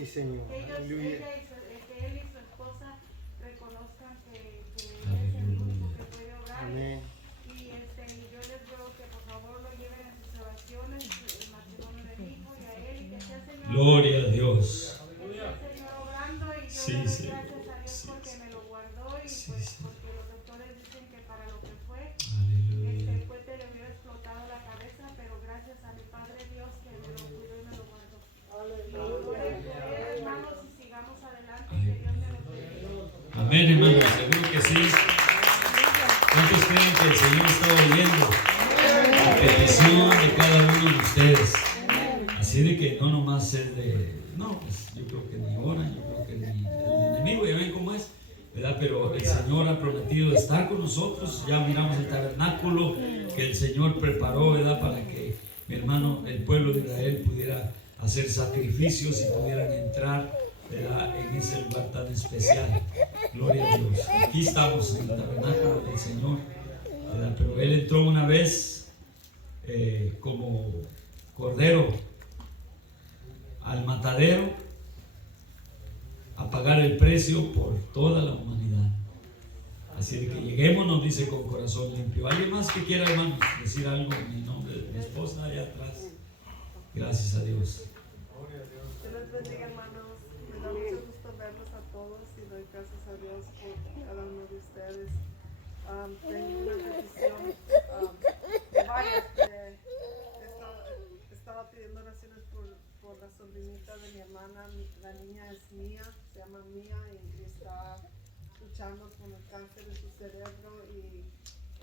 Sí, Señor. Que ellos, Aleluya. que él y su esposa reconozcan que él es el único que puede obrar. Amén. Y yo les ruego que por favor lo lleven en sus oraciones, el matrimonio del hijo y a él, y que sea el Señor. Gloria a Dios. Que sea el Señor obrando, y yo Sí, le doy sí. gracias a Dios Sí, porque sí. me lo guardó, y Sí, pues sí. porque los doctores dicen que para lo que fue, Aleluya. el cohete le hubiera explotado la cabeza, pero gracias a mi Padre Dios que me lo cuidó y me lo guardó. Y oren por él, hermanos, y sigamos adelante, que Dios me lo bendiga. Amén, hermanos, seguro que sí. ¿Cuántos creen que el Señor está oyendo la petición de cada uno de ustedes? Así de que no nomás es de, no, pues yo creo que ni oran, yo creo que ni el enemigo, ya ven cómo es, ¿verdad? Pero el Señor ha prometido estar con nosotros. Ya miramos el tabernáculo que el Señor preparó, ¿verdad? Para que, mi hermano, el pueblo de Israel pudiera hacer sacrificios y pudieran entrar, ¿verdad?, en ese lugar tan especial. Gloria a Dios. Aquí estamos en el tabernáculo del Señor, ¿verdad? Pero Él entró una vez como cordero al matadero a pagar el precio por toda la humanidad. Así de que lleguemos, nos dice, con corazón limpio. ¿Alguien más que quiera, hermanos, decir algo en mi nombre de mi esposa allá atrás? Gracias a Dios. Dios les bendiga, hermanos. Me da mucho gusto verlos a todos y doy gracias a Dios por cada uno de ustedes. Tengo una petición, varias. Estaba pidiendo oraciones por la sobrinita de mi hermana. La niña es Mía, se llama Mía, y está luchando con el cáncer de su cerebro. Y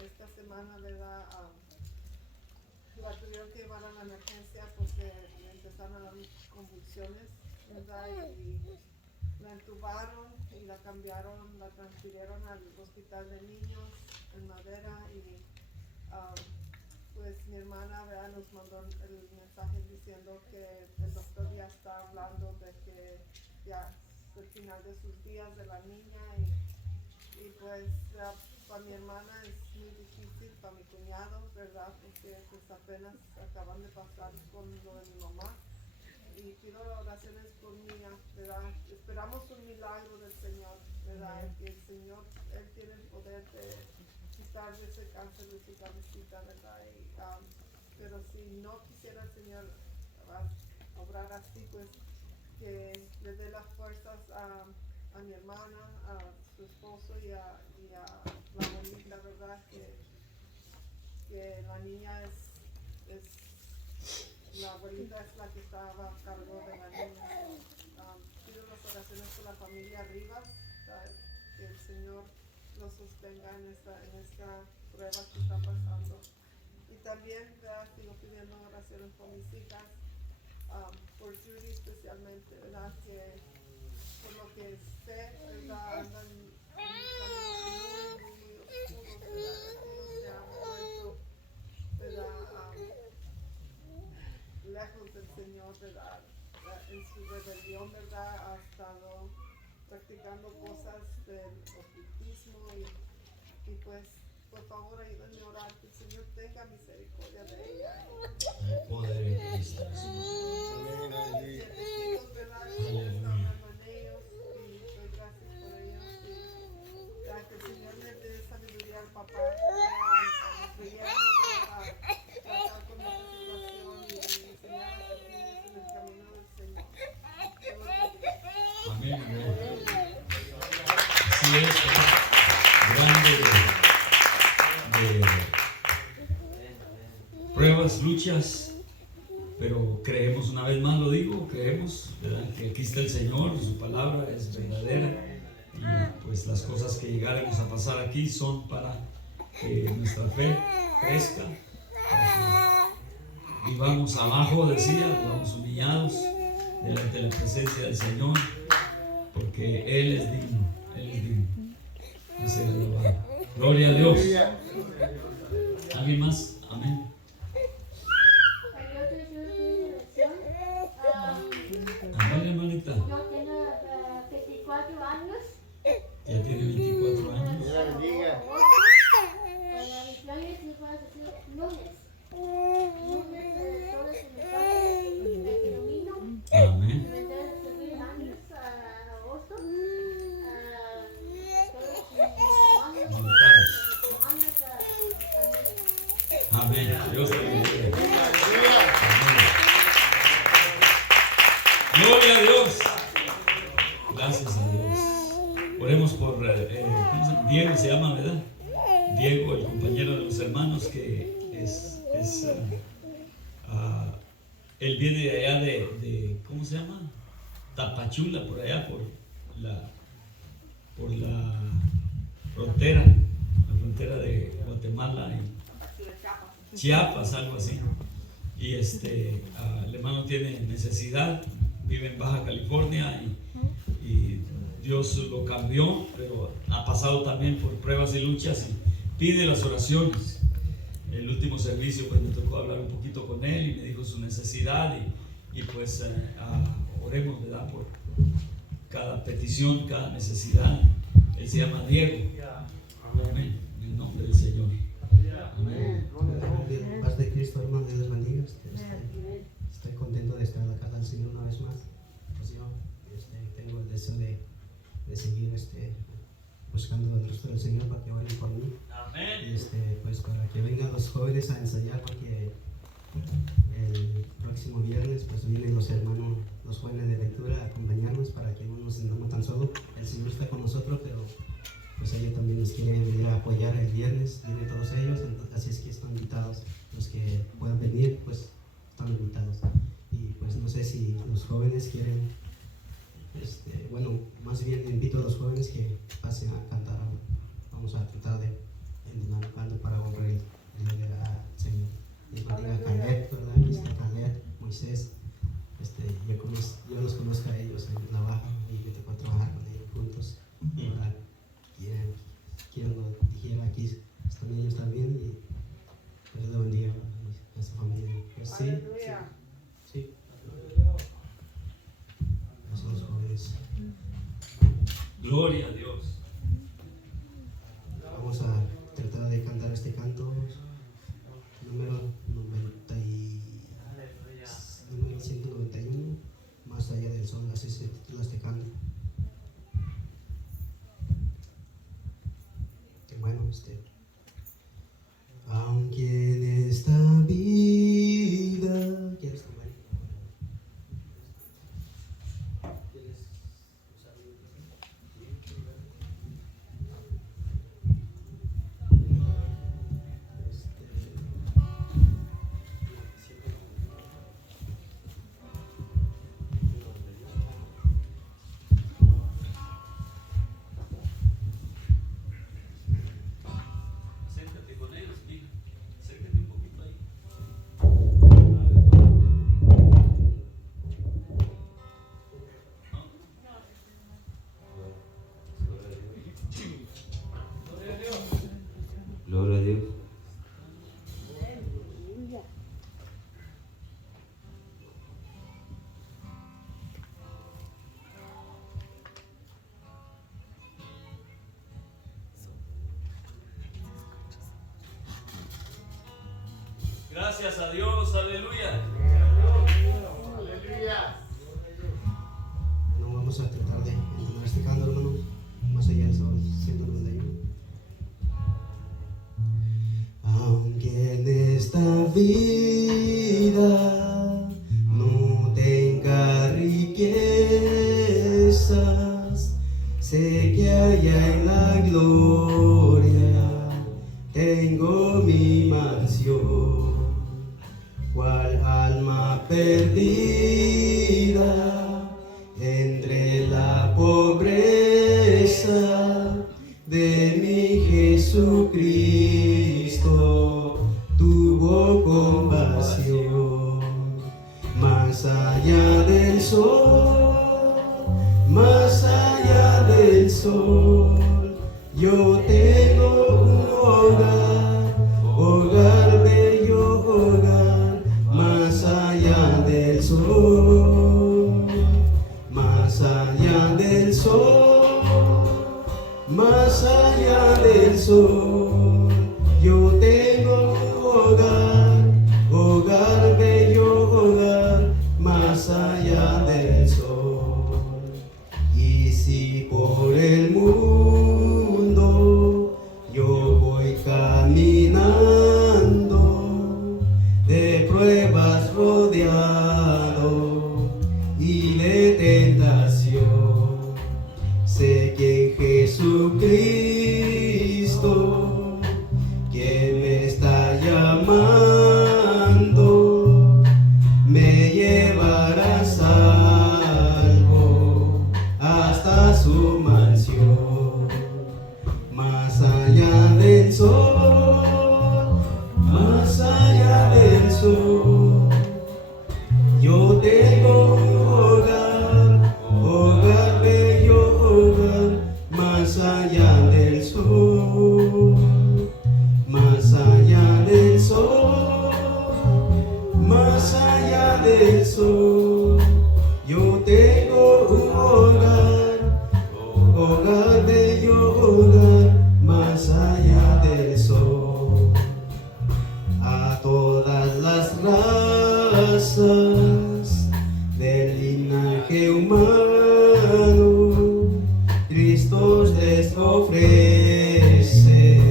esta semana, ¿verdad? La tuvieron que llevar a la emergencia porque le empezaron a dar convulsiones, ¿verdad? Y la entubaron y la cambiaron, la transfirieron al hospital de niños en Madera. Y pues mi hermana, ¿verdad?, nos mandó el mensaje diciendo que el doctor ya está hablando de que ya es el final de sus días de la niña. Y pues para mi hermana es muy difícil, para mi cuñado, ¿verdad? Porque pues apenas acaban de pasar con lo de mi mamá. Y pido oraciones por Mía, ¿verdad? Esperamos un milagro del Señor, ¿verdad? Que el Señor, Él tiene el poder de quitar ese cáncer de su cabecita, ¿verdad? Pero si no quisiera el Señor obrar así, pues que le dé las fuerzas a mi hermana, a su esposo y a la abuelita, ¿verdad? Que la niña la abuelita es la que estaba a cargo de la niña. Pido las oraciones por la familia Rivas, que el Señor los sostenga en esta prueba que está pasando. Y también, ¿verdad?, sigo pidiendo oraciones por mis hijas, por Judy especialmente, ¿verdad? Que por lo que sé, ¿verdad?, andan muy oscuros, ¿verdad? Uno se ha vuelto, ¿verdad?, lejos del Señor, ¿verdad? En su rebelión, ¿verdad?, ha estado practicando cosas del ocultismo. Y pues, por favor, ayúdenme a orar que el Señor tenga misericordia de ella. El poder en Cristo. Hijos, ¿verdad?, que está hablando en ellos, y doy gracias por ellos. Y que el Señor le dé sabiduría al papá, a Guillermo, a tratar con esta situación y enseñar a sus hijos en el camino del Señor. Amén, amén. Así es, grande de pruebas, luchas, pero creemos, una vez más lo digo, creemos, ¿verdad?, que aquí está el Señor, su palabra es verdadera, y pues las cosas que llegaremos a pasar aquí son para que nuestra fe crezca, para que vivamos abajo, decía, vivamos humillados delante de la presencia del Señor, porque Él es digno, Él es digno de ser alabado. Gloria a Dios. ¿Alguien más? Amén. Amén, hermanita. Yo tengo 24 años. Ya tiene 24 años. Dios la bendiga. Mis planes iban a ser lunes. Lunes, todo se me pasa. Me domino. Amén. Me tengo que subir Él viene de allá de ¿cómo se llama? Tapachula, por allá, por la frontera de Guatemala y Chiapas, algo así. Y el hermano tiene necesidad, vive en Baja California y Dios lo cambió, pero ha pasado también por pruebas y luchas y pide las oraciones. El último servicio pues me tocó hablar un poquito con él y me dijo su necesidad y pues oremos, ¿verdad? Por cada petición, cada necesidad. Él se llama Diego. Amén. En el nombre del Señor. Amén. Paz de Cristo, hermano, Dios les bendiga. Estoy contento de estar en la casa del Señor una vez más. Pues yo tengo el deseo de seguir buscando el rostro del Señor para que oren por mí. Amén. Y pues para que vengan los jóvenes a ensayar, porque el próximo viernes pues vienen los hermanos, los jóvenes de lectura a acompañarnos para que no nos sintamos tan solos. El Señor está con nosotros, pero pues ellos también nos quieren venir a apoyar el viernes, vienen todos ellos, entonces, así es que están invitados. Los que puedan venir pues están invitados. Y pues no sé si los jóvenes quieren, bueno, más bien invito a los jóvenes que pasen a cantar. Vamos a tratar de entonar un canto para honrar el Señor. Y bendiga a Caleb, ¿verdad? Aquí está Caleb, Moisés. Yo los conozco a ellos en la baja y me tocó trabajar con ellos juntos. ¿Verdad? Quiero lo dijera aquí, están ellos también y pues le bendiga a su familia. Pues sí, sí. Son los jóvenes. Gloria a Dios. Vamos a tratar de cantar este canto número 191, Más allá del sol, así se titula este canto. Que bueno, aunque en esta vida, ¿quieres tomar? ¿Quieres usar el Acércate con ellos, mija. Acércate un poquito ahí. Gloria a Dios. Gracias a Dios, aleluya. No vamos a tratar de entonar este canto, hermanos. Más allá del sol, 191. Aunque en esta vida no tenga riquezas, sé que allá en la gloria tengo mi mansión. Cual alma perdida entre la pobreza de mi Jesucristo tuvo compasión. Más allá del sol, más allá del sol, yo tengo un hogar, bello hogar, más allá del sol, más allá del sol, más allá del sol, yo tengo un hogar, bello hogar, más allá del sol. Y si por el mundo yo voy caminando, de pruebas rodeado, salvo hasta su mansión, más allá del sol, más allá del sol. Yo tengo un hogar, hogar bello hogar, más allá del sol, más allá del sol, más allá del sol. Yo tengo un hogar, hogar bello hogar, más allá del sol. A todas las razas del linaje humano, Cristo les ofrece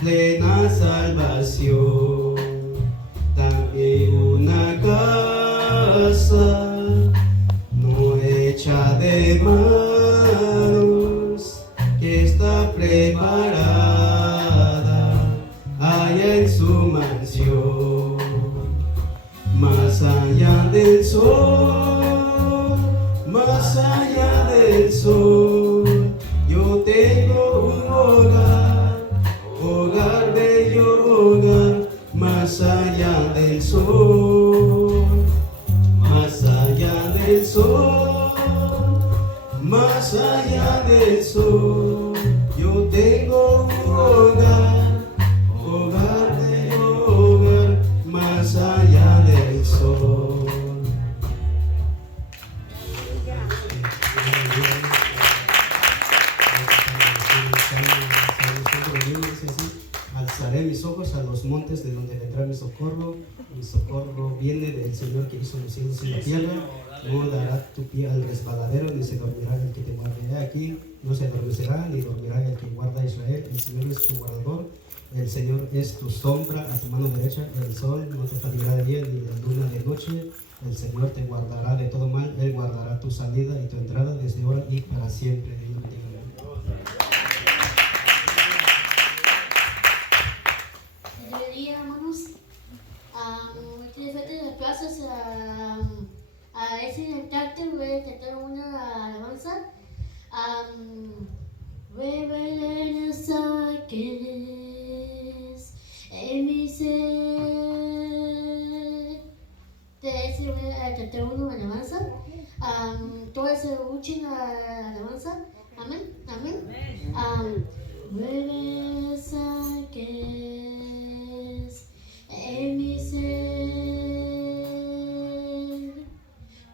plena salvación. También una casa no hecha de manos, que está preparada allá en su mansión, más allá del sol, más allá del sol. Yo tengo un hogar, hogar bello hogar, más allá del sol, más allá del sol, más allá del sol. Yo tengo un hogar, hogar bello hogar, más allá del sol. Alzaré mis ojos a los montes, de donde vendrá mi socorro. Mi socorro viene del Señor que hizo los cielos y la tierra. No dará tu pie al resbaladero, ni se dormirá el que te guarde. Aquí no se adormecerá, ni dormirá el que guarda a Israel. El Señor es tu guardador, el Señor es tu sombra a tu mano derecha. El sol no te fatigará de día, ni la luna de noche. El Señor te guardará de todo mal. Él guardará tu salida y tu entrada desde ahora y para siempre. Dios bendiga. Debería, hermanos, que falta de plazas a ese intentarte, voy a cantar una alabanza. Revelen saques en mi ser. De ese voy a cantar una alabanza. Todos se escuchen la alabanza. Amén, amén. Revelen saques en mi ser.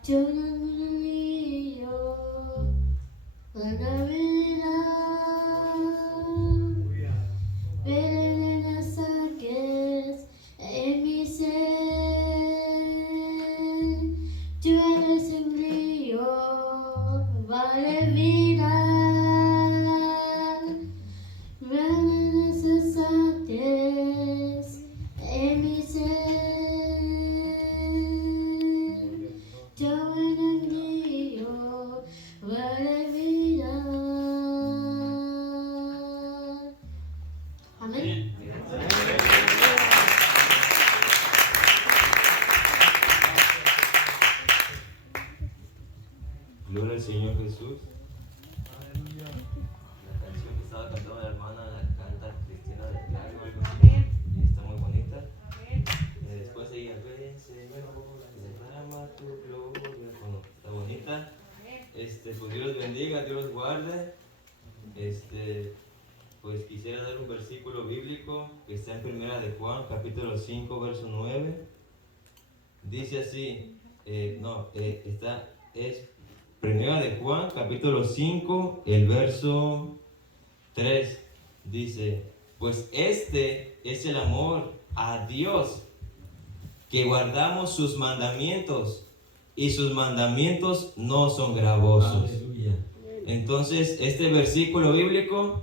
Yo no me río para vida. Ven saques en mi ser. Tú eres un río, vale vida. Ven saques en mi ser. Yo en el río, vale vida. Amén. Gloria al Señor Jesús. La canción que estaba cantando la hermana la canta Cristina del Claro, algo así. Y está muy bonita. Después ella, ven Señor, derrama tu gloria. Bueno, está bonita. Pues Dios bendiga, Dios guarde. Pues quisiera dar un versículo bíblico que está en Primera de Juan, capítulo 5, verso 9. Dice así, es Primera de Juan, capítulo 5, el verso 3. Dice, pues este es el amor a Dios, que guardamos sus mandamientos, y sus mandamientos no son gravosos. Aleluya. Entonces, este versículo bíblico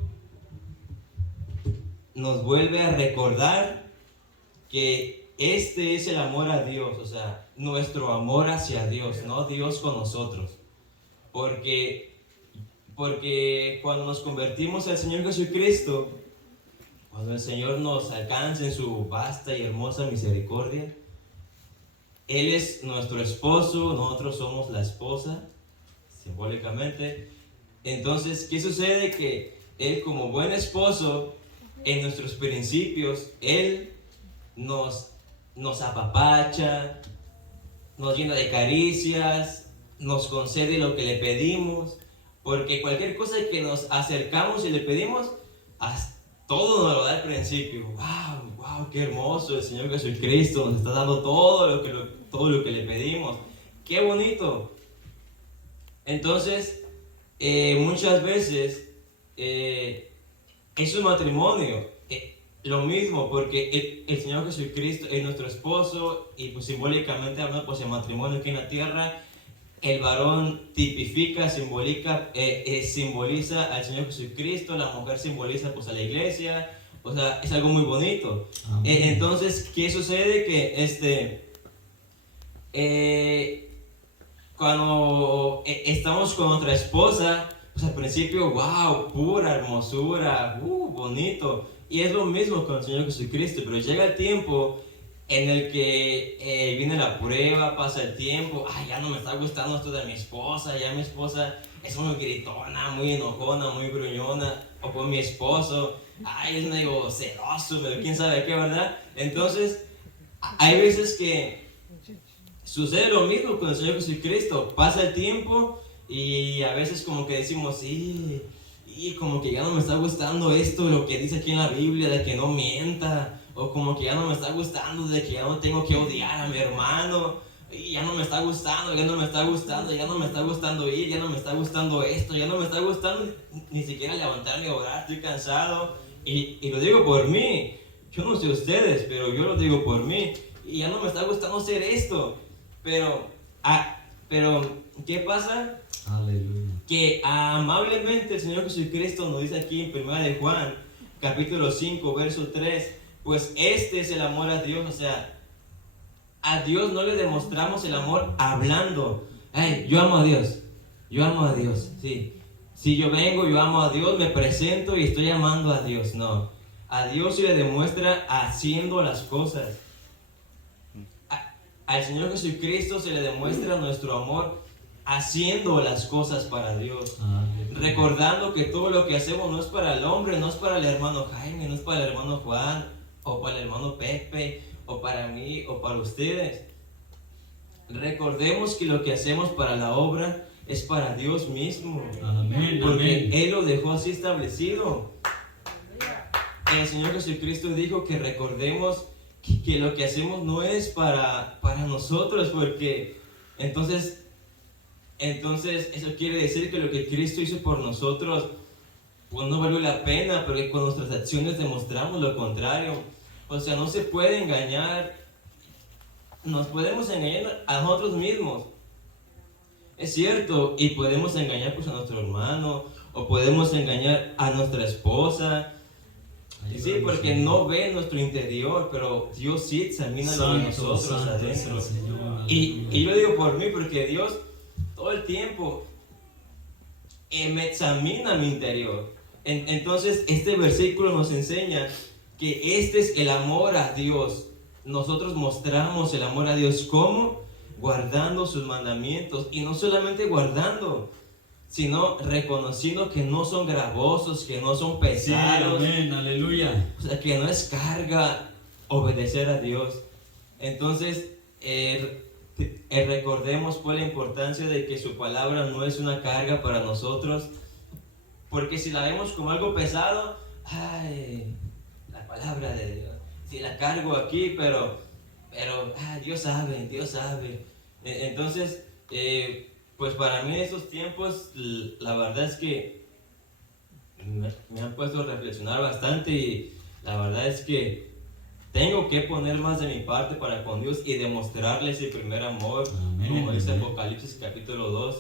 nos vuelve a recordar que este es el amor a Dios, o sea, nuestro amor hacia Dios, no Dios con nosotros. Porque cuando nos convertimos al Señor Jesucristo, cuando el Señor nos alcanza en su vasta y hermosa misericordia, Él es nuestro esposo, nosotros somos la esposa, simbólicamente. Entonces, ¿qué sucede? Que Él, como buen esposo, en nuestros principios, Él nos apapacha, nos llena de caricias, nos concede lo que le pedimos, porque cualquier cosa que nos acercamos y le pedimos, todo nos lo da al principio. ¡Wow! ¡Wow! ¡Qué hermoso! El Señor Jesucristo nos está dando todo lo que le pedimos. ¡Qué bonito! Entonces, muchas veces es un matrimonio. Lo mismo, porque el Señor Jesucristo es nuestro esposo y pues simbólicamente hablando, pues el matrimonio aquí en la tierra, el varón tipifica, simboliza al Señor Jesucristo, la mujer simboliza pues a la iglesia, o sea, es algo muy bonito. Entonces, ¿qué sucede? Que cuando estamos con nuestra esposa, pues al principio, wow, pura hermosura, bonito. Y es lo mismo con el Señor Jesucristo, pero llega el tiempo en el que viene la prueba, pasa el tiempo, ya no me está gustando esto de mi esposa, ya mi esposa es muy gritona, muy enojona, muy gruñona, o con mi esposo, es medio celoso, pero quién sabe qué, ¿verdad? Entonces, hay veces que sucede lo mismo con el Señor Jesucristo, pasa el tiempo y a veces como que decimos, sí, y como que ya no me está gustando esto, lo que dice aquí en la Biblia, de que no mienta, o como que ya no me está gustando, de que ya no tengo que odiar a mi hermano, y ya no me está gustando, ya no me está gustando, ya no me está gustando ir, ya no me está gustando esto, ya no me está gustando ni siquiera levantarme a orar, estoy cansado, y lo digo por mí, yo no sé ustedes, pero yo lo digo por mí, y ya no me está gustando hacer esto, pero ¿qué pasa? Aleluya. Que amablemente el Señor Jesucristo nos dice aquí en 1 de Juan, capítulo 5, verso 3, pues este es el amor a Dios, o sea, a Dios no le demostramos el amor hablando, yo amo a Dios, sí, si yo vengo, yo amo a Dios, me presento y estoy amando a Dios, no, a Dios se le demuestra haciendo las cosas, al Señor Jesucristo se le demuestra nuestro amor haciendo las cosas para Dios, recordando que todo lo que hacemos no es para el hombre, no es para el hermano Jaime, no es para el hermano Juan, o para el hermano Pepe, o para mí, o para ustedes. Recordemos que lo que hacemos para la obra es para Dios mismo, porque Él lo dejó así establecido. El Señor Jesucristo dijo que recordemos que lo que hacemos no es para nosotros, porque entonces eso quiere decir que lo que Cristo hizo por nosotros pues no valió la pena, porque con nuestras acciones demostramos lo contrario. O sea, no se puede engañar, nos podemos engañar a nosotros mismos, es cierto, y podemos engañar pues a nuestro hermano, o podemos engañar a nuestra esposa, y sí, porque no ve nuestro interior, pero Dios sí examina lo de nosotros adentro. Y yo digo por mí, porque Dios todo el tiempo me examina mi interior. Entonces este versículo nos enseña que este es el amor a Dios. Nosotros mostramos el amor a Dios ¿cómo? Guardando sus mandamientos, y no solamente guardando, sino reconociendo que no son gravosos, que no son pesados. Sí, amén, aleluya. O sea, que no es carga obedecer a Dios. Entonces recordemos pues la importancia de que su palabra no es una carga para nosotros, porque si la vemos como algo pesado, la palabra de Dios, si la cargo aquí, pero Dios sabe. Entonces, pues para mí en estos tiempos, la verdad es que me han puesto a reflexionar bastante, y la verdad es que tengo que poner más de mi parte para con Dios y demostrarle ese primer amor, como dice Apocalipsis capítulo 2,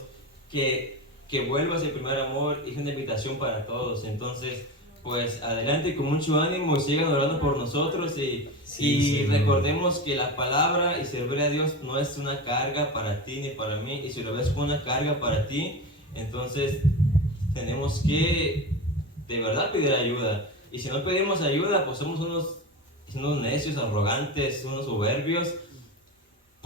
que vuelva ese primer amor, es una invitación para todos. Entonces, pues adelante con mucho ánimo, sigan orando por nosotros y recordemos que la palabra y servir a Dios no es una carga para ti ni para mí, y si lo ves como una carga para ti, entonces tenemos que de verdad pedir ayuda, y si no pedimos ayuda, pues somos unos necios, arrogantes, unos soberbios,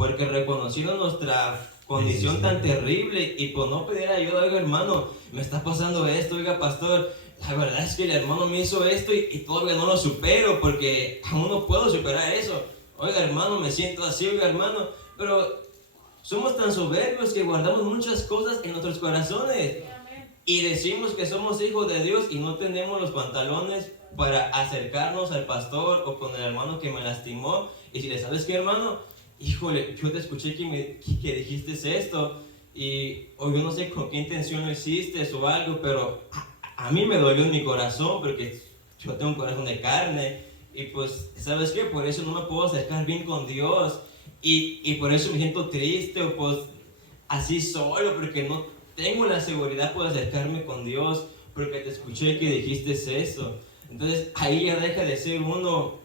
porque reconociendo nuestra condición tan terrible y por no pedir ayuda, oiga hermano, me está pasando esto, oiga pastor, la verdad es que el hermano me hizo esto y todavía no lo supero porque aún no puedo superar eso. Oiga hermano, me siento así, oiga hermano, pero somos tan soberbios que guardamos muchas cosas en nuestros corazones y decimos que somos hijos de Dios y no tenemos los pantalones para acercarnos al pastor o con el hermano que me lastimó y si le sabes qué hermano, híjole, yo te escuché que dijiste esto o yo no sé con qué intención lo hiciste o algo, pero a mí me dolió en mi corazón porque yo tengo un corazón de carne y pues, ¿sabes qué? Por eso no me puedo acercar bien con Dios y por eso me siento triste o pues así solo porque no tengo la seguridad para acercarme con Dios porque te escuché que dijiste eso. Entonces ahí ya deja de ser uno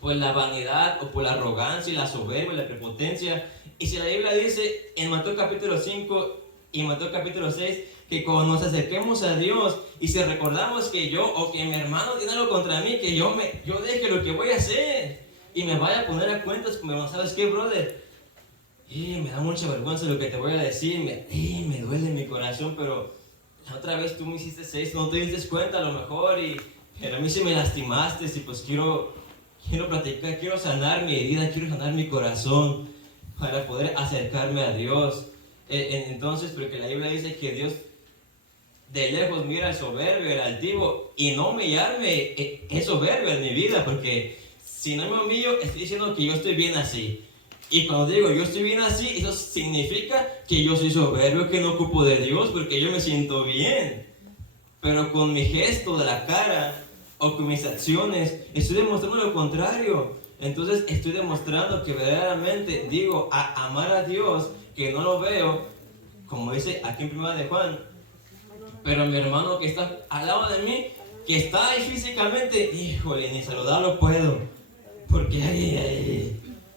por la vanidad o por la arrogancia y la soberbia y la prepotencia. Y si la Biblia dice en Mateo capítulo 5 y Mateo capítulo 6 que cuando nos acerquemos a Dios y si recordamos que yo o que mi hermano tiene algo contra mí, que yo deje lo que voy a hacer y me vaya a poner a cuentas con mi hermano, ¿sabes qué, brother? Me da mucha vergüenza lo que te voy a decir, me duele en mi corazón, pero la otra vez tú me hiciste esto, no te diste cuenta a lo mejor, pero a mí sí me lastimaste y pues quiero platicar, quiero sanar mi herida, quiero sanar mi corazón para poder acercarme a Dios. Entonces, porque la Biblia dice que Dios de lejos mira al soberbio, al altivo, y no humillarme es soberbio en mi vida, porque si no me humillo, estoy diciendo que yo estoy bien así. Y cuando digo yo estoy bien así, eso significa que yo soy soberbio, que no ocupo de Dios, porque yo me siento bien. Pero con mi gesto de la cara o con mis acciones, estoy demostrando lo contrario. Entonces estoy demostrando que verdaderamente digo a amar a Dios, que no lo veo, como dice aquí en 1 de Juan. Pero mi hermano que está al lado de mí, que está ahí físicamente, híjole, ni saludarlo puedo. Porque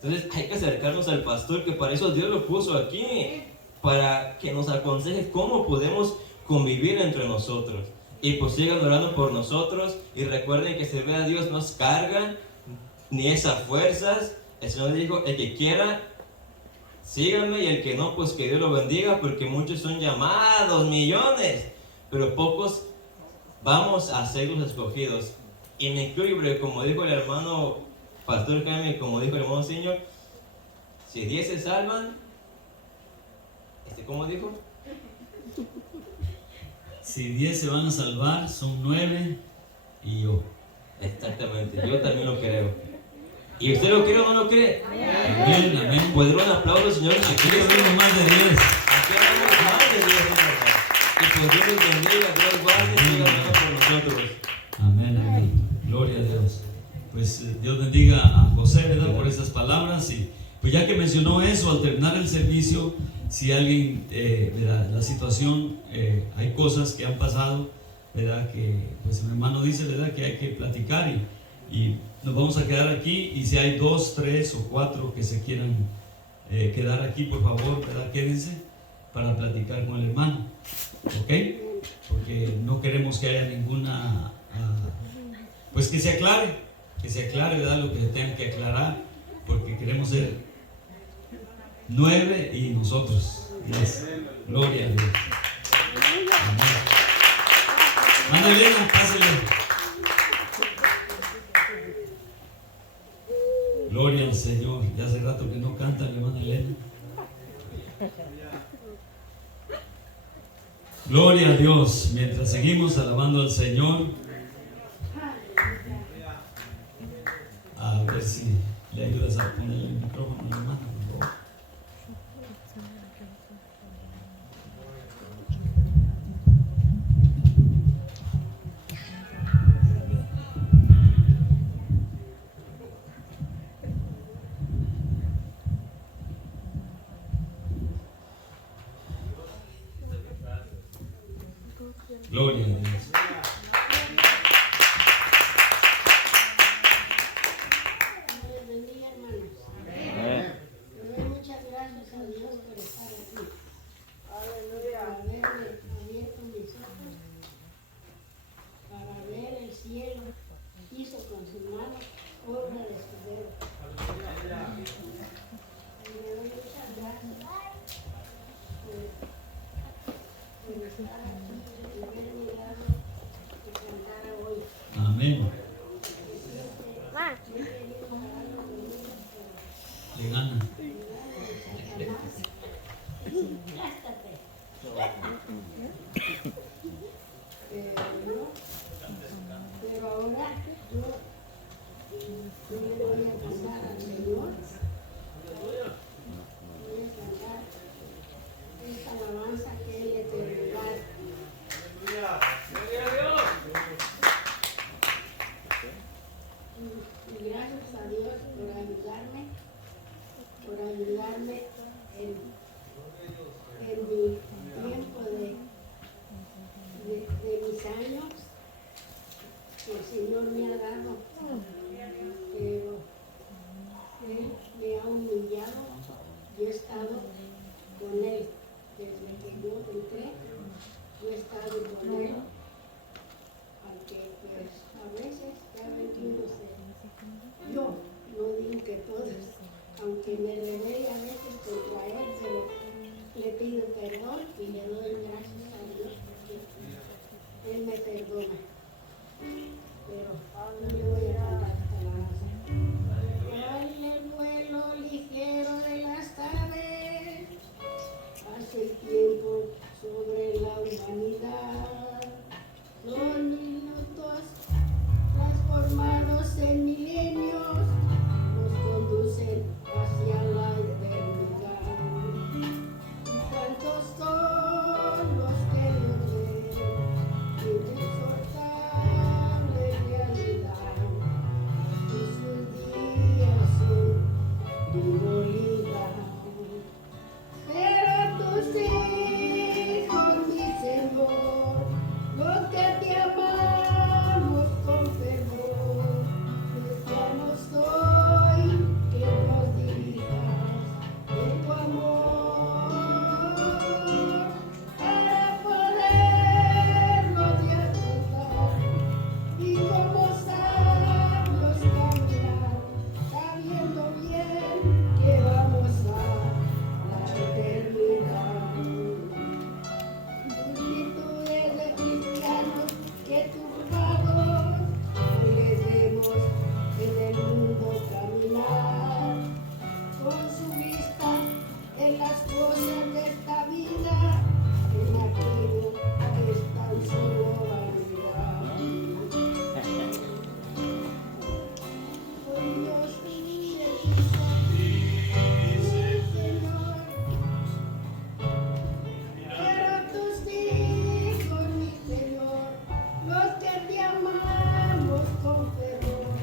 entonces hay que acercarnos al pastor, que para eso Dios lo puso aquí, para que nos aconseje cómo podemos convivir entre nosotros. Y pues sigan orando por nosotros y recuerden que servir a Dios no es carga, ni es a fuerzas. El Señor dijo, el que quiera, síganme y el que no, pues que Dios lo bendiga, porque muchos son llamados, millones, pero pocos vamos a ser los escogidos. Y me incluyo, porque como dijo el hermano Pastor Jaime, como dijo el hermano Señor, si 10 se salvan, ¿cómo dijo? Si 10 se van a salvar, son 9 y yo. Exactamente, yo también lo creo. ¿Y usted lo cree o no lo cree? Amén, amén. ¿Puede dar un aplauso, Señor? Aquí vemos más de 10. Aquí hablamos más de 10, ¿verdad? Y pues Dios les bendiga, Dios guarde y siga orando por nosotros. Amén, amén. Gloria a Dios. Pues Dios bendiga a José, ¿verdad? Por esas palabras. Y pues ya que mencionó eso, al terminar el servicio, si alguien, ¿verdad? La situación, hay cosas que han pasado, ¿verdad? Que pues mi hermano dice, ¿verdad? Que hay que platicar y nos vamos a quedar aquí. Y si hay 2, 3 o 4 que se quieran quedar aquí, por favor, ¿verdad? Quédense para platicar con el hermano, ¿ok? Porque no queremos que haya ninguna, pues que se aclare, ¿verdad? Lo que se tenga que aclarar, porque queremos ser 9 y nosotros 10. Gloria a Dios. Amén. Manda Elena, pásale. Gloria al Señor. Ya hace rato que no canta mi hermana Elena. Gloria a Dios. Mientras seguimos alabando al Señor, a ver si le ayudas a poner el micrófono a la hermana, por favor. Gloria a Dios. Dios bendiga, hermanos. Le doy muchas gracias a Dios por estar aquí. Aleluya. Por haberme abierto mis ojos, para ver el cielo, hizo con su mano obra de su dedo. primer milagro que cantara hoy. Amén. Siempre digo algo bonito, pero Le gana. gástate. Pero ahora yo le voy a cantar al Señor. Voy a cantar esta alabanza que Él le eternidad. Y gracias a Dios por ayudarme en mi tiempo de mis años que el Señor me ha dado, pero Él me ha humillado. Yo he estado con Él desde que yo entré, yo he estado con Él, aunque pues a veces ya ven que uno yo no digo que todos, aunque me rebelde a veces contra Él, pero le pido perdón y le doy gracias a Dios porque Él me perdona. Pero no le voy a cantar esta alabanza. Al el vuelo ligero de las aves, hace el tiempo sobre la humanidad. Son minutos transformados en milenios, nos conducen hacia la eternidad. ¿Cuántos son los que nos ven? Inexortable realidad, y sus días son debilidad. Pero tus hijos, mi Señor, los que te amamos con fervor, deseamos hoy que nos dirijas en tu amor, para podernos ya contar y como sabios caminar, sabiendo bien que vamos a la eternidad. Multitudes de cristianos que turbados hoy les vemos en el mundo caminar, con su vista en las cosas de esta vida, en aquello que es tan solo vanidad. Hoy Dios te dice, Señor, pero tus hijos, mi Señor, los que te amamos con fervor,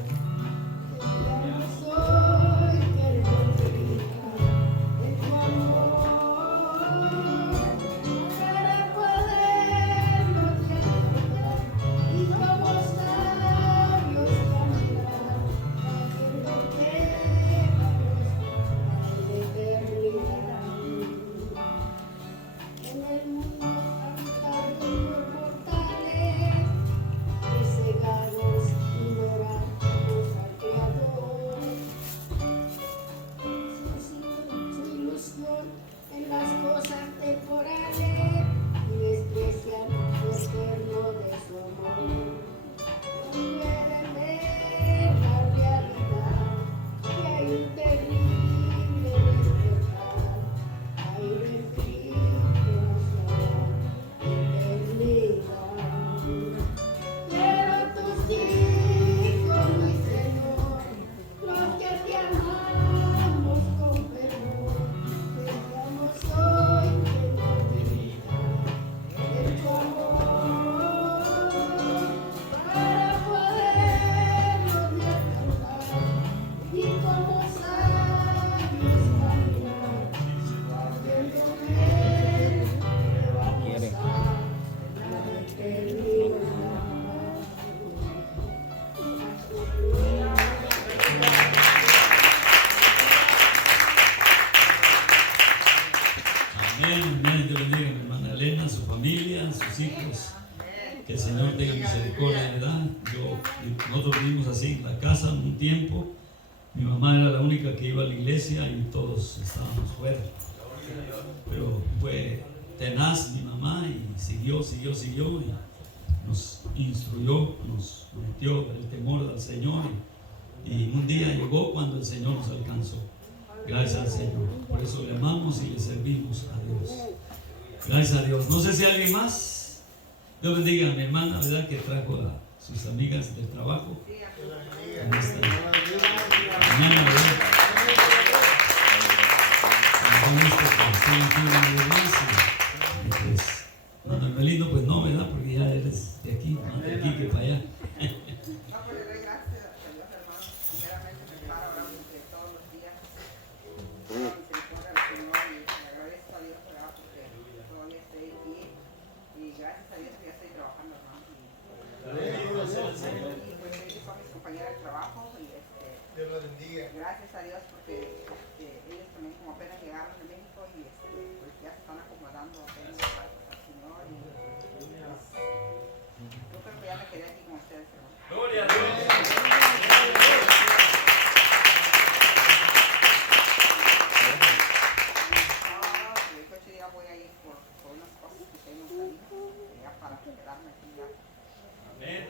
deseamos hoy que nos dirijas en tu amor, para podernos alcanzar y como sabios caminar, sabiendo que vamos a la eternidad. En el mundo cantar por mortales, que cegados ignoramos al Creador. Su ilusión en las cosas temporales y desprecian lo eterno de su amor. No pueden ver la realidad, que hay un terrible despertar, hay un frío hacia la eternidad. Pero tus hijos, mi Señor, los que te amamos con fervor, deseamos hoy que nos dirijas en tu amor, para podernos alcanzar y como sabios caminar, sabiendo bien que vamos a la eternidad. Amén. Amén. Dios bendiga a mi hermana Elena, a su familia, a sus hijos. Que el Señor tenga misericordia, ¿verdad? Nosotros vivimos así en la casa un tiempo. Mi mamá era la única que iba a la iglesia y todos estábamos fuera. Pero fue tenaz mi mamá y siguió siguió y nos instruyó, nos metió el temor del Señor y un día llegó cuando el Señor nos alcanzó. Gracias al Señor. Por eso le amamos y le servimos a Dios. Gracias a Dios. No sé si alguien más. Dios bendiga a mi hermana, ¿verdad? Que trajo a sus amigas del trabajo. En esta mañana, ¿verdad? Pues, no, Melino, pues no, ¿verdad? Porque ya eres de aquí, más de aquí que para allá. Gracias a Dios porque ellos también como apenas llegaron de México y pues ya se están acomodando apenas al Señor y pues, yo creo que ya me quedé aquí con ustedes, hermano. Gloria a Dios. Ya voy a ir por unas cosas que tengo ya para quedarme aquí ya. Amén.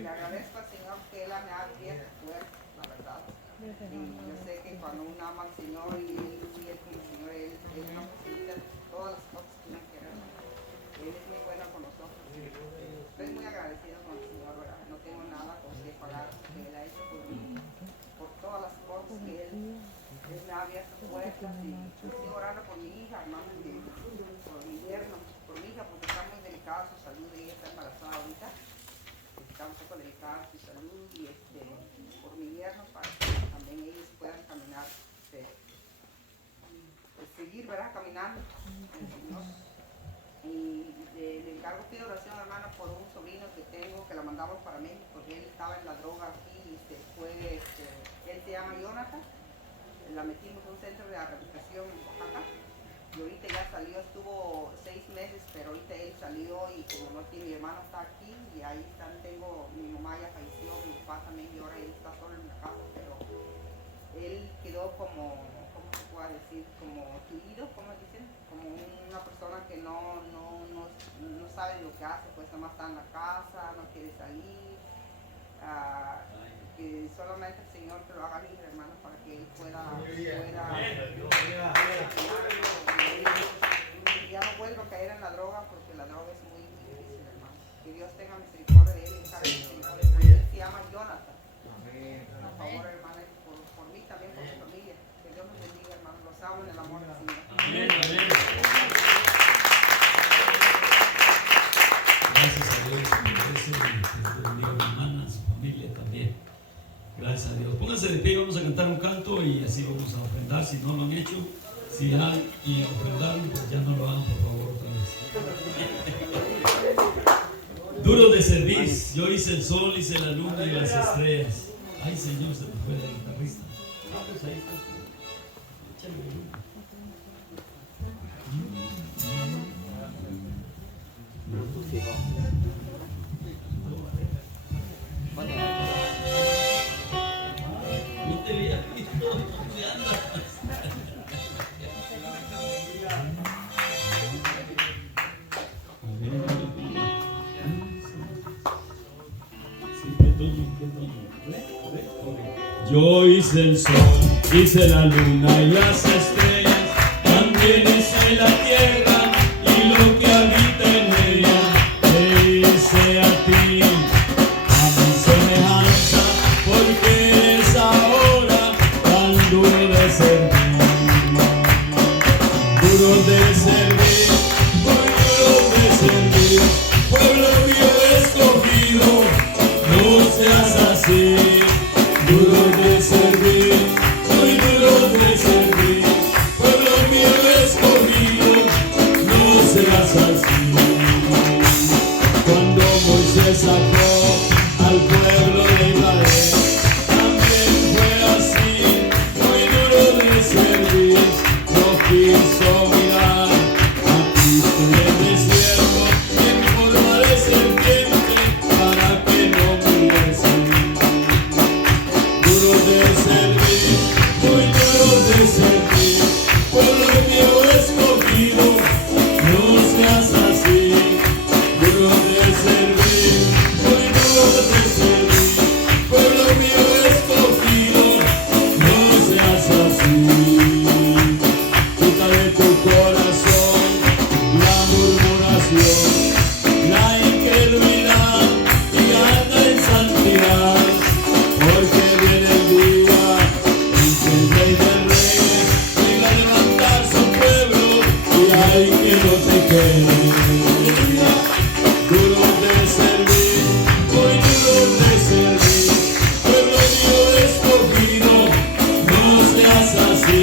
Le agradezco al Señor que Él me ha abierto puertas, la verdad. Y yo sé que cuando uno ama al Señor y Él es fiel con el Señor, Él nos facilita todas las cosas que uno quiere. Él es muy bueno con nosotros. Estoy muy agradecido con el Señor, ¿verdad? No tengo nada con que pagar lo que Él ha hecho por mí, por todas las cosas que Él me ha abierto puertas. Y yo estoy orando por mi hija, hermano, por mi yerno, por mi hija, porque está muy delicada su salud. Ella está embarazada ahorita. Está un poco delicada su salud y por mi yerno para que también ellos puedan caminar, pues seguir, ¿verdad? Caminando el Señor. Y le encargo, pido oración, hermana, por un sobrino que tengo que la mandamos para México porque él estaba en la droga aquí y se fue, él se llama Jonathan, la metimos en un centro de rehabilitación en Oaxaca. Y ahorita ya salió, estuvo 6 meses, pero ahorita él salió y como no tiene, mi hermano está aquí y ahí están, mi mamá ya falleció, mi papá también y ahora él está solo en la casa, pero él quedó como, ¿cómo se puede decir? Como tuido, ¿cómo dicen? Como una persona que no sabe lo que hace, pues nada más está en la casa, no quiere salir. Que solamente el Señor que lo haga libre, hermano, para que él pueda ya no vuelva a caer en la droga, porque la droga es muy difícil, hermano. Que Dios tenga misericordia de él y cargue misericordia de él. Se llama Jonathan. Por favor, hermano, por mí también, por su familia. Que Dios los bendiga, hermano. Los amo en el amor del Señor. Amén, amén. Gracias a Dios, que Dios bendiga a mi hermana, a su familia también. Gracias a Dios. Pónganse de pie, vamos a cantar un canto y así vamos a ofrendar. Si no lo han hecho, si han y ofrendaron, pues ya no lo hagan, por favor, otra vez. Duro de servir, yo hice el sol, hice la luna y las estrellas. Ay, Señor, se me fue la guitarrista. Ah, pues ahí está. Échale luna. No te había visto, ¿dónde andas? Yo hice el sol, hice la luna y las estrellas, también hice la tierra y lo que habita en ella. Te hice a ti, a mi semejanza, porque eres ahora tan duro de servir. Duro de servir, muy duro de servir, pueblo mío escogido, no seas así. Duro de servir, muy duro de servir, pueblo mío escogido, no seas así. Cuando Moisés sacó al pueblo de Israel, también fue así, muy duro de servir, no quiso mirar Duro de servir, muy duro de servir, pueblo mío escogido, no seas así.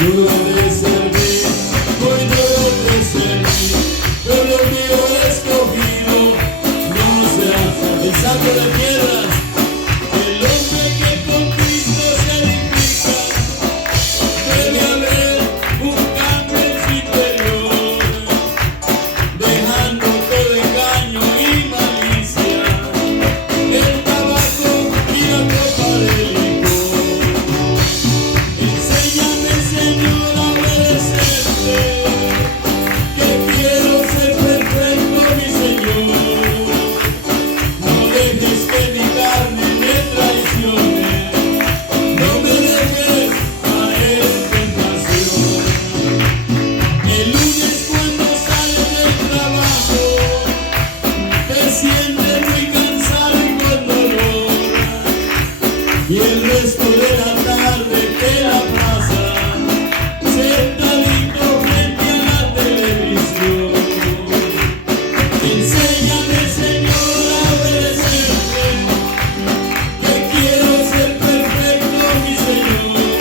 Duro de servir, muy duro de servir, pueblo mío escogido, no seas el saco de piedras, el hombre que con Cristo se edifica, debe haber un cambio en su interior, dejando todo engaño y malicia, el tabaco y la copa de licor. Enséñame, Señor, a obedecerte, que quiero ser perfecto, mi Señor. No dejes que mi carne me traicione, no me dejes caer en tentación. El lunes cuando sales del trabajo, te sientes muy cansado y con dolor, y el resto de la tarde te la pasas sentadito frente a la televisión. Enséñame, Señor, a obedecerte, que quiero ser perfecto, mi Señor.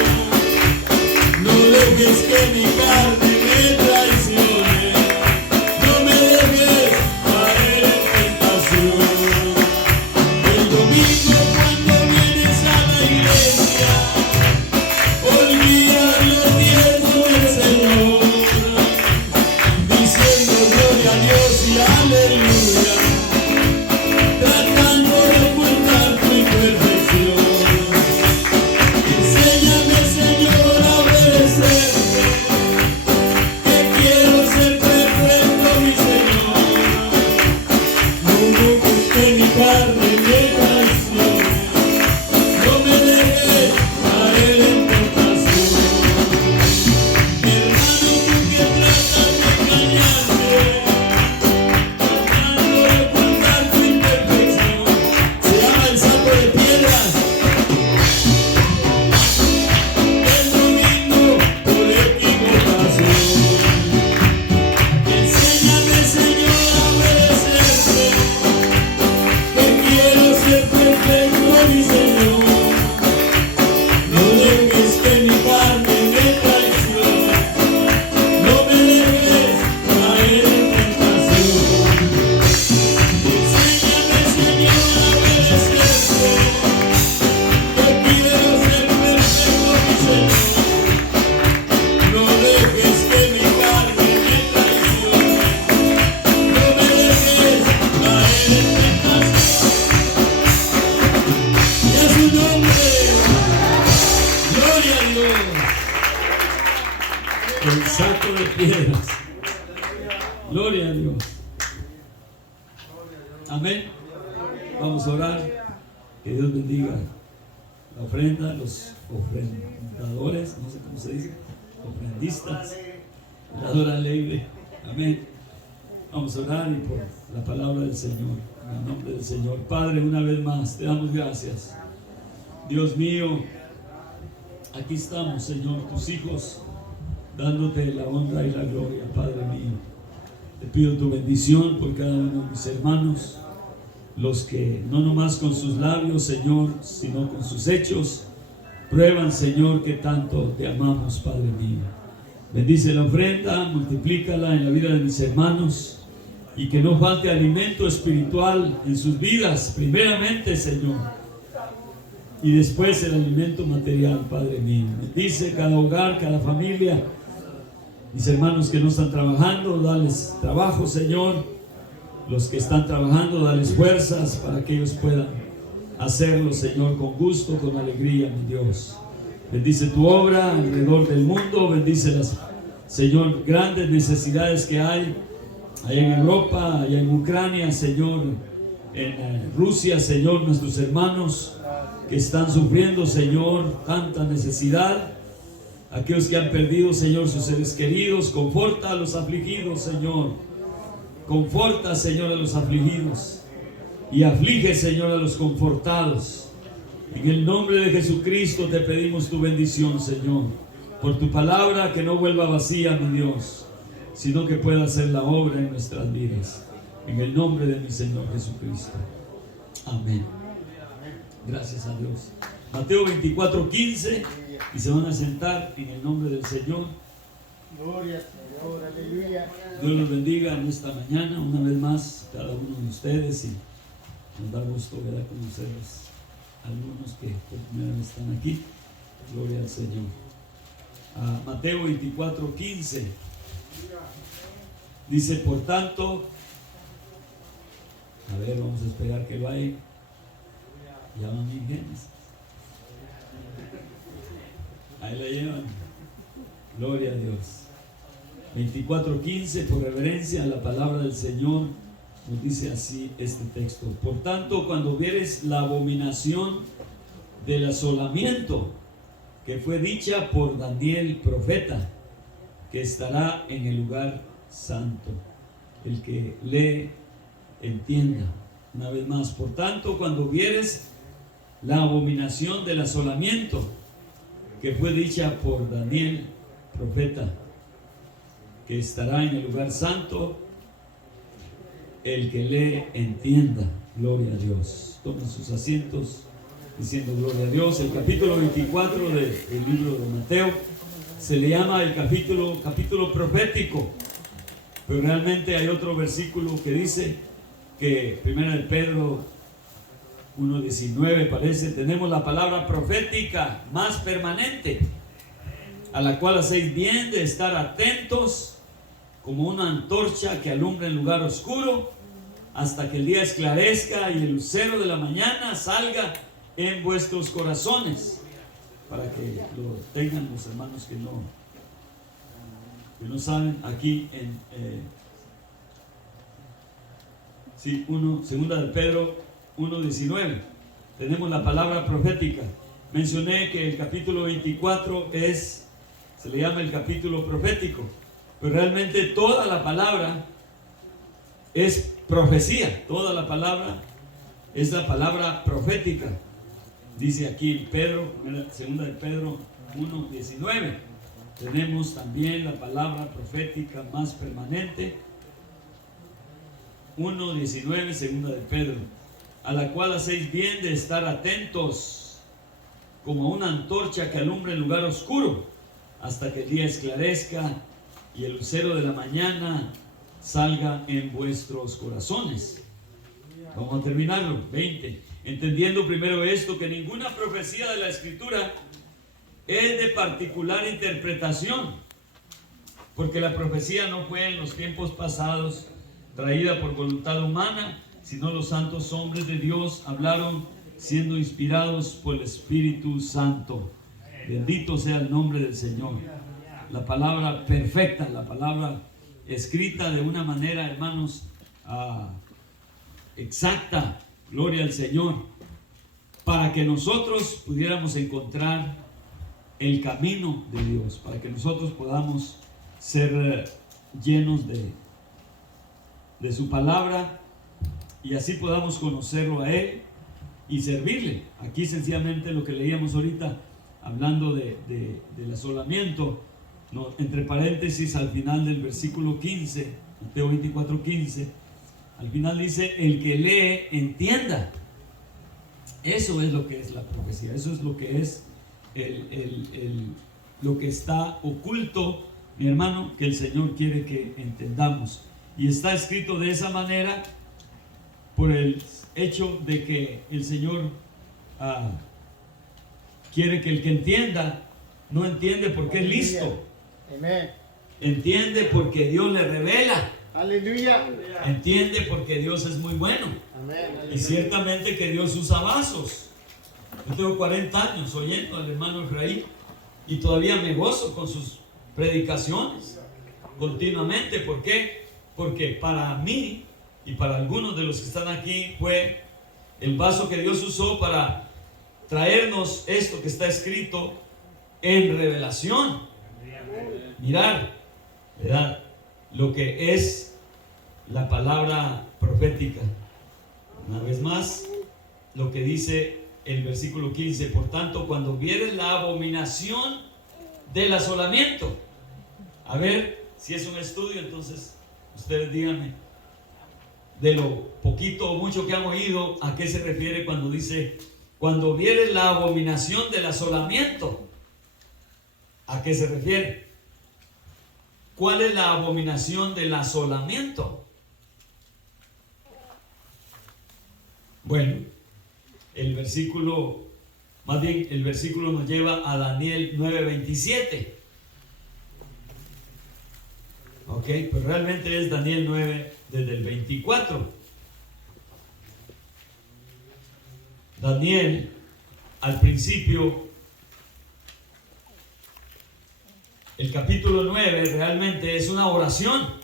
No dejes que mi carne me traicione, no me dejes caer en tentación. El domingo cuando vienes a la iglesia, olvida los diezmos del Señor, diciendo gloria a Dios y aleluya, tratando de ocultar tu imperfección. Enséñame, Señor, a obedecerte, que quiero ser perfecto, mi Señor. No dejes que mi carne me traicione, no me dejes caer en tentación. Hermano, tú que tratas de engañarte, tratando de ocultar tu imperfección, se llama el saco de piedras. El domingo por equivocación. Enséñame, Señor, a obedecerte, que quiero ser perfecto, mi Señor. No dejes que mi carne me traicione, no me dejes caer en tentación. Enséñame, Señor, a obedecerte, que quiero ser perfecto, mi Señor. No dejes que mi carne me traicione, no me dejes caer en tentación. Y a su nombre, gloria a Dios. El saco de piedras. Gloria a Dios. Amén. Vamos a orar. Que Dios bendiga la ofrenda, los ofrendadores, no sé cómo se dice, ofrendistas, la hora alegre. Amén. Vamos a orar y por la palabra del Señor, en el nombre del Señor. Padre, una vez más, te damos gracias. Dios mío, aquí estamos, Señor, tus hijos, dándote la honra y la gloria, Padre mío. Te pido tu bendición por cada uno de mis hermanos, los que no nomás con sus labios, Señor, sino con sus hechos, prueban, Señor, que tanto te amamos, Padre mío. Bendice la ofrenda, multiplícala en la vida de mis hermanos, y que no falte alimento espiritual en sus vidas, primeramente, Señor, y después el alimento material, Padre mío. Bendice cada hogar, cada familia. Mis hermanos que no están trabajando, dales trabajo, Señor. Los que están trabajando, dales fuerzas para que ellos puedan hacerlo, Señor, con gusto, con alegría, mi Dios. Bendice tu obra alrededor del mundo. Bendice las, Señor, grandes necesidades que hay allá en Europa, allá en Ucrania, Señor, en Rusia, Señor, nuestros hermanos que están sufriendo, Señor, tanta necesidad. Aquellos que han perdido, Señor, sus seres queridos, conforta a los afligidos, Señor. Conforta, Señor, a los afligidos y aflige, Señor, a los confortados. En el nombre de Jesucristo te pedimos tu bendición, Señor, por tu palabra, que no vuelva vacía, mi Dios, sino que pueda hacer la obra en nuestras vidas. En el nombre de mi Señor Jesucristo. Amén. Gracias a Dios. Mateo 24:15, y se van a sentar en el nombre del Señor. Gloria al Señor, aleluya. Dios los bendiga en esta mañana, una vez más, cada uno de ustedes, y nos da gusto ver a conocerlos, algunos que por primera vez están aquí. Gloria al Señor. Mateo 24:15 dice: por tanto, a ver, vamos a esperar que vaya. Llaman mi Génesis. Ahí la llevan. Gloria a Dios. 24:15, por reverencia a la palabra del Señor, nos dice así este texto: por tanto, cuando vieres la abominación del asolamiento que fue dicha por Daniel profeta, que estará en el lugar santo, el que lee entienda. Una vez más, por tanto, cuando vieres la abominación del asolamiento que fue dicha por Daniel profeta, que estará en el lugar santo, el que lee entienda. Gloria a Dios. Tomen sus asientos diciendo gloria a Dios. El capítulo 24 del libro de Mateo se le llama el capítulo profético, pero realmente hay otro versículo que dice que 1 de Pedro 1:19 parece: tenemos la palabra profética más permanente, a la cual hacéis bien de estar atentos como una antorcha que alumbra en lugar oscuro, hasta que el día esclarezca y el lucero de la mañana salga en vuestros corazones, para que lo tengan los hermanos que no saben. Aquí en segunda de Pedro 1:19 tenemos la palabra profética. Mencioné que el capítulo 24 se le llama el capítulo profético, pero realmente toda la palabra es profecía. Toda la palabra es la palabra profética. Dice aquí Pedro, segunda de Pedro 1:19, tenemos también la palabra profética más permanente. 1:19, segunda de Pedro, a la cual hacéis bien de estar atentos como una antorcha que alumbra en lugar oscuro, hasta que el día esclarezca y el lucero de la mañana salga en vuestros corazones. Vamos a terminarlo. 20. Entendiendo primero esto, que ninguna profecía de la Escritura es de particular interpretación, porque la profecía no fue en los tiempos pasados traída por voluntad humana, sino los santos hombres de Dios hablaron siendo inspirados por el Espíritu Santo. Bendito sea el nombre del Señor. La palabra perfecta, la palabra escrita de una manera, hermanos, exacta. Gloria al Señor, para que nosotros pudiéramos encontrar el camino de Dios, para que nosotros podamos ser llenos de su palabra, y así podamos conocerlo a Él y servirle. Aquí sencillamente lo que leíamos ahorita, hablando del asolamiento, entre paréntesis al final del versículo 15, Mateo 24:15, al final dice: el que lee entienda. Eso es lo que es la profecía, eso es lo que es lo que está oculto, mi hermano, que el Señor quiere que entendamos. Y está escrito de esa manera por el hecho de que el Señor quiere que el que entienda, no entiende porque es listo. Amén. Entiende porque Dios le revela. Aleluya. Entiende porque Dios es muy bueno. Amén. Y ciertamente que Dios usa vasos. Yo tengo 40 años oyendo al hermano Efraín y todavía me gozo con sus predicaciones continuamente. ¿Por qué? Porque para mí y para algunos de los que están aquí fue el vaso que Dios usó para traernos esto que está escrito en revelación. Mirar, ¿verdad?, lo que es la palabra profética. Una vez más, lo que dice el versículo 15: por tanto, cuando vieres la abominación del asolamiento. A ver, Si es un estudio, entonces ustedes díganme, de lo poquito o mucho que han oído, ¿a qué se refiere cuando dice, cuando vieres la abominación del asolamiento? ¿A qué se refiere? ¿Cuál es la abominación del asolamiento? Bueno, el versículo nos lleva a Daniel 9:27. Ok, pues realmente es Daniel 9 desde el 24. Daniel, al principio, el capítulo 9 realmente es una oración.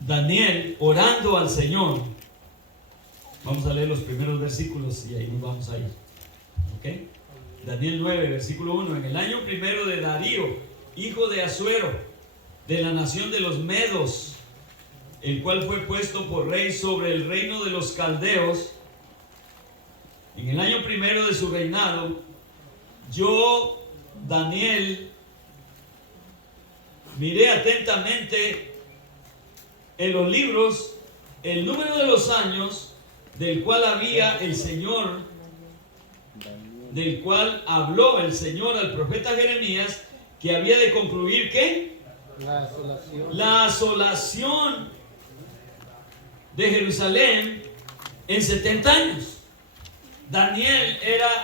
Daniel orando al Señor. Vamos a leer los primeros versículos y ahí nos vamos a ir. ¿Ok? Daniel 9, versículo 1. En el año primero de Darío, hijo de Asuero, de la nación de los Medos, el cual fue puesto por rey sobre el reino de los caldeos, en el año primero de su reinado, yo, Daniel, miré atentamente en los libros el número de los años del cual había el Señor, del cual habló el Señor al profeta Jeremías, que había de concluir ¿qué? La asolación de Jerusalén en 70 años. Daniel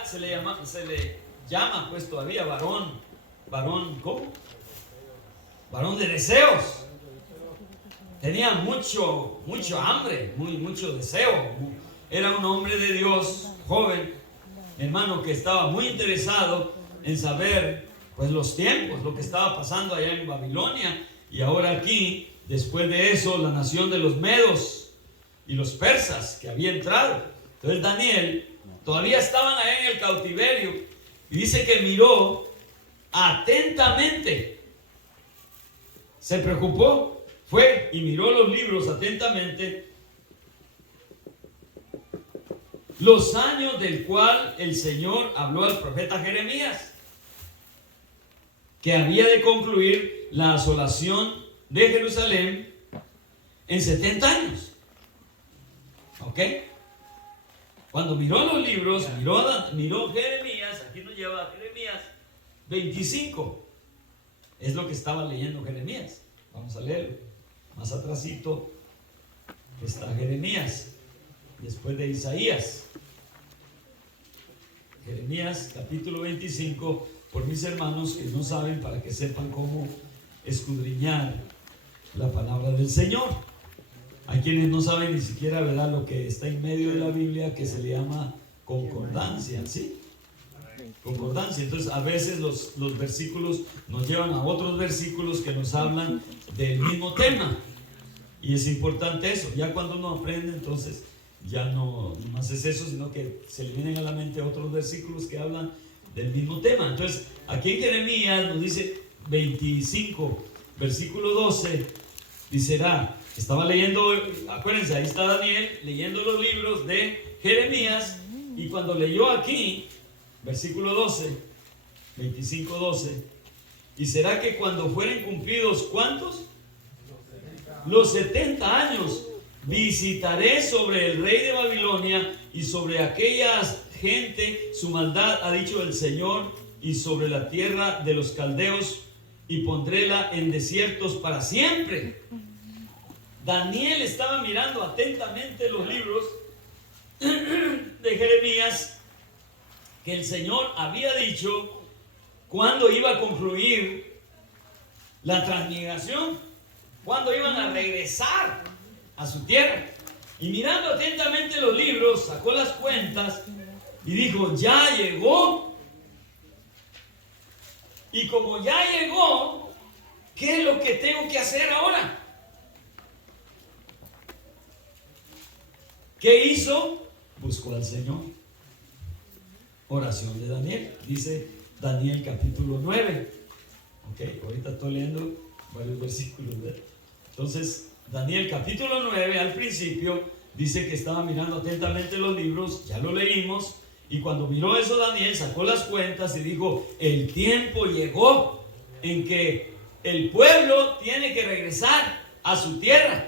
se le llama pues todavía varón, ¿cómo? Varón de deseos. Tenía mucho hambre, mucho deseo. Era un hombre de Dios, joven, hermano, que estaba muy interesado en saber pues los tiempos, lo que estaba pasando allá en Babilonia, y ahora aquí, después de eso, la nación de los medos y los persas que había entrado. Entonces Daniel, todavía estaban allá en el cautiverio, y dice que miró atentamente, se preocupó, fue y miró los libros atentamente, los años del cual el Señor habló al profeta Jeremías, que había de concluir la asolación de Jerusalén en 70 años. ¿Ok? Cuando miró los libros, miró Jeremías, aquí nos lleva a Jeremías 25. Es lo que estaba leyendo Jeremías. Vamos a leerlo. Más atrasito está Jeremías, después de Isaías. Jeremías capítulo 25, por mis hermanos que no saben, para que sepan cómo escudriñar la palabra del Señor. Hay quienes no saben ni siquiera, ¿verdad?, lo que está en medio de la Biblia, que se le llama concordancia, ¿sí? Concordancia. Entonces a veces los versículos nos llevan a otros versículos que nos hablan del mismo tema, y es importante eso. Ya cuando uno aprende, entonces ya no más es eso, sino que se le vienen a la mente otros versículos que hablan del mismo tema. Entonces aquí en Jeremías nos dice 25, versículo 12, dice, estaba leyendo, acuérdense, ahí está Daniel leyendo los libros de Jeremías, y cuando leyó aquí versículo 12, 25, 12, y será que cuando fueren cumplidos, ¿cuántos? Los 70 años, visitaré sobre el rey de Babilonia y sobre aquella gente su maldad, ha dicho el Señor, y sobre la tierra de los caldeos, y pondréla en desiertos para siempre. Daniel estaba mirando atentamente los libros de Jeremías, que el Señor había dicho cuándo iba a concluir la transmigración, cuándo iban a regresar a su tierra. Y mirando atentamente los libros, sacó las cuentas y dijo, ya llegó. Y como ya llegó, ¿qué es lo que tengo que hacer ahora? ¿Qué hizo? Buscó al Señor. Oración de Daniel, dice Daniel capítulo 9. Ok, ahorita estoy leyendo varios versículos. Entonces, Daniel capítulo 9, al principio, dice que estaba mirando atentamente los libros, ya lo leímos, y cuando miró eso Daniel sacó las cuentas y dijo, el tiempo llegó en que el pueblo tiene que regresar a su tierra.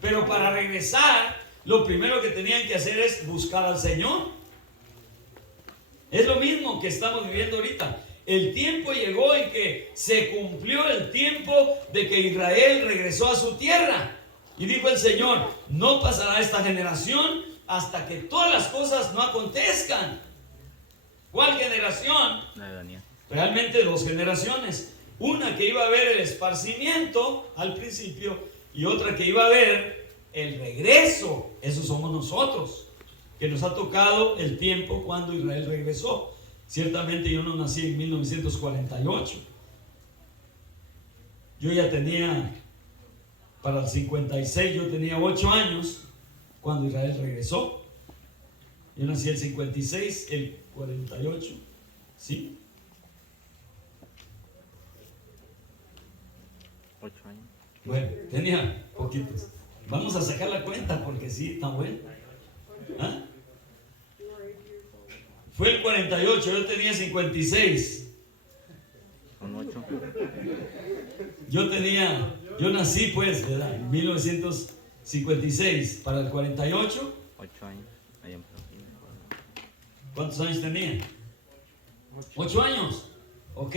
Pero para regresar, lo primero que tenían que hacer es buscar al Señor. Es lo mismo que estamos viviendo ahorita. El tiempo llegó en que se cumplió el tiempo de que Israel regresó a su tierra. Y dijo el Señor, no pasará esta generación hasta que todas las cosas no acontezcan. ¿Cuál generación? Realmente dos generaciones. Una que iba a ver el esparcimiento al principio y otra que iba a ver el regreso. Esos somos nosotros, que nos ha tocado el tiempo cuando Israel regresó. Ciertamente yo no nací en 1948. Yo ya tenía, para el 56, yo tenía 8 años cuando Israel regresó. Yo nací el 56, el 48, ¿sí? 8 años. Bueno, tenía poquitos. Vamos a sacar la cuenta porque sí, está bueno. ¿Ah? Fue el 48, yo tenía 56. Con 8. Yo nací pues, ¿verdad? En 1956. Para el 48, 8 años. Ahí en Florida. ¿cuántos años tenía? 8 años, ¿ok?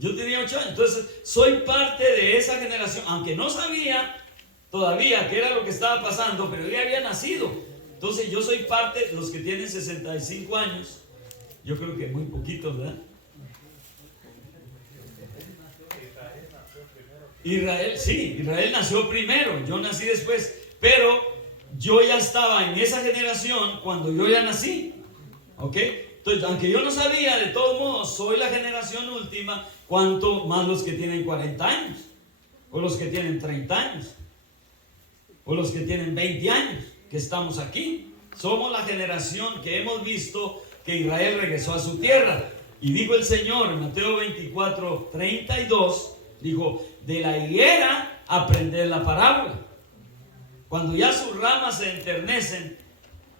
Yo tenía 8 años, entonces soy parte de esa generación, aunque no sabía todavía qué era lo que estaba pasando, pero ya había nacido. Entonces yo soy parte de los que tienen 65 años, yo creo que muy poquitos, ¿verdad? Israel nació primero, yo nací después, pero yo ya estaba en esa generación cuando yo ya nací, ¿ok? Entonces, aunque yo no sabía, de todos modos, soy la generación última, cuanto más los que tienen 40 años, o los que tienen 30 años, o los que tienen 20 años, que estamos aquí. Somos la generación que hemos visto que Israel regresó a su tierra. Y dijo el Señor en Mateo 24, 32, dijo, de la higuera aprended la parábola. Cuando ya sus ramas se enternecen,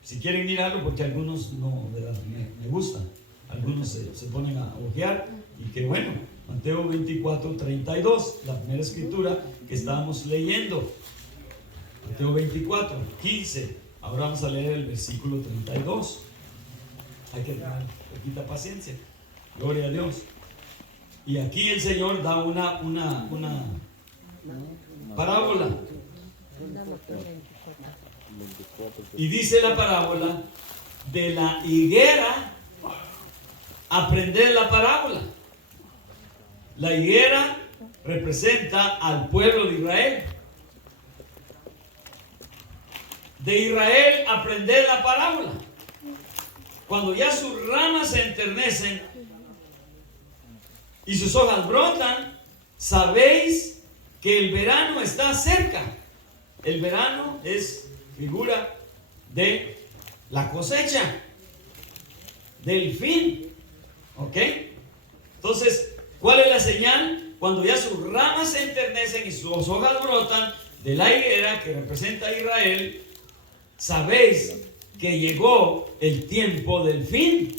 si quieren mirarlo, porque algunos no, ¿verdad? Me gustan, algunos se ponen a ojear, y que bueno, Mateo 24, 32, la primera escritura que estábamos leyendo. Mateo 24, 15, ahora vamos a leer el versículo 32. Hay que tener poquita paciencia, gloria a Dios. Y aquí el Señor da una parábola. Y dice la parábola, de la higuera aprender la parábola. La higuera representa al pueblo de Israel. De Israel aprender la parábola. Cuando ya sus ramas se enternecen y sus hojas brotan, sabéis que el verano está cerca. El verano es figura de la cosecha, del fin. ¿Ok? Entonces, ¿cuál es la señal? Cuando ya sus ramas se enternecen y sus hojas brotan de la higuera que representa a Israel, sabéis que llegó el tiempo del fin.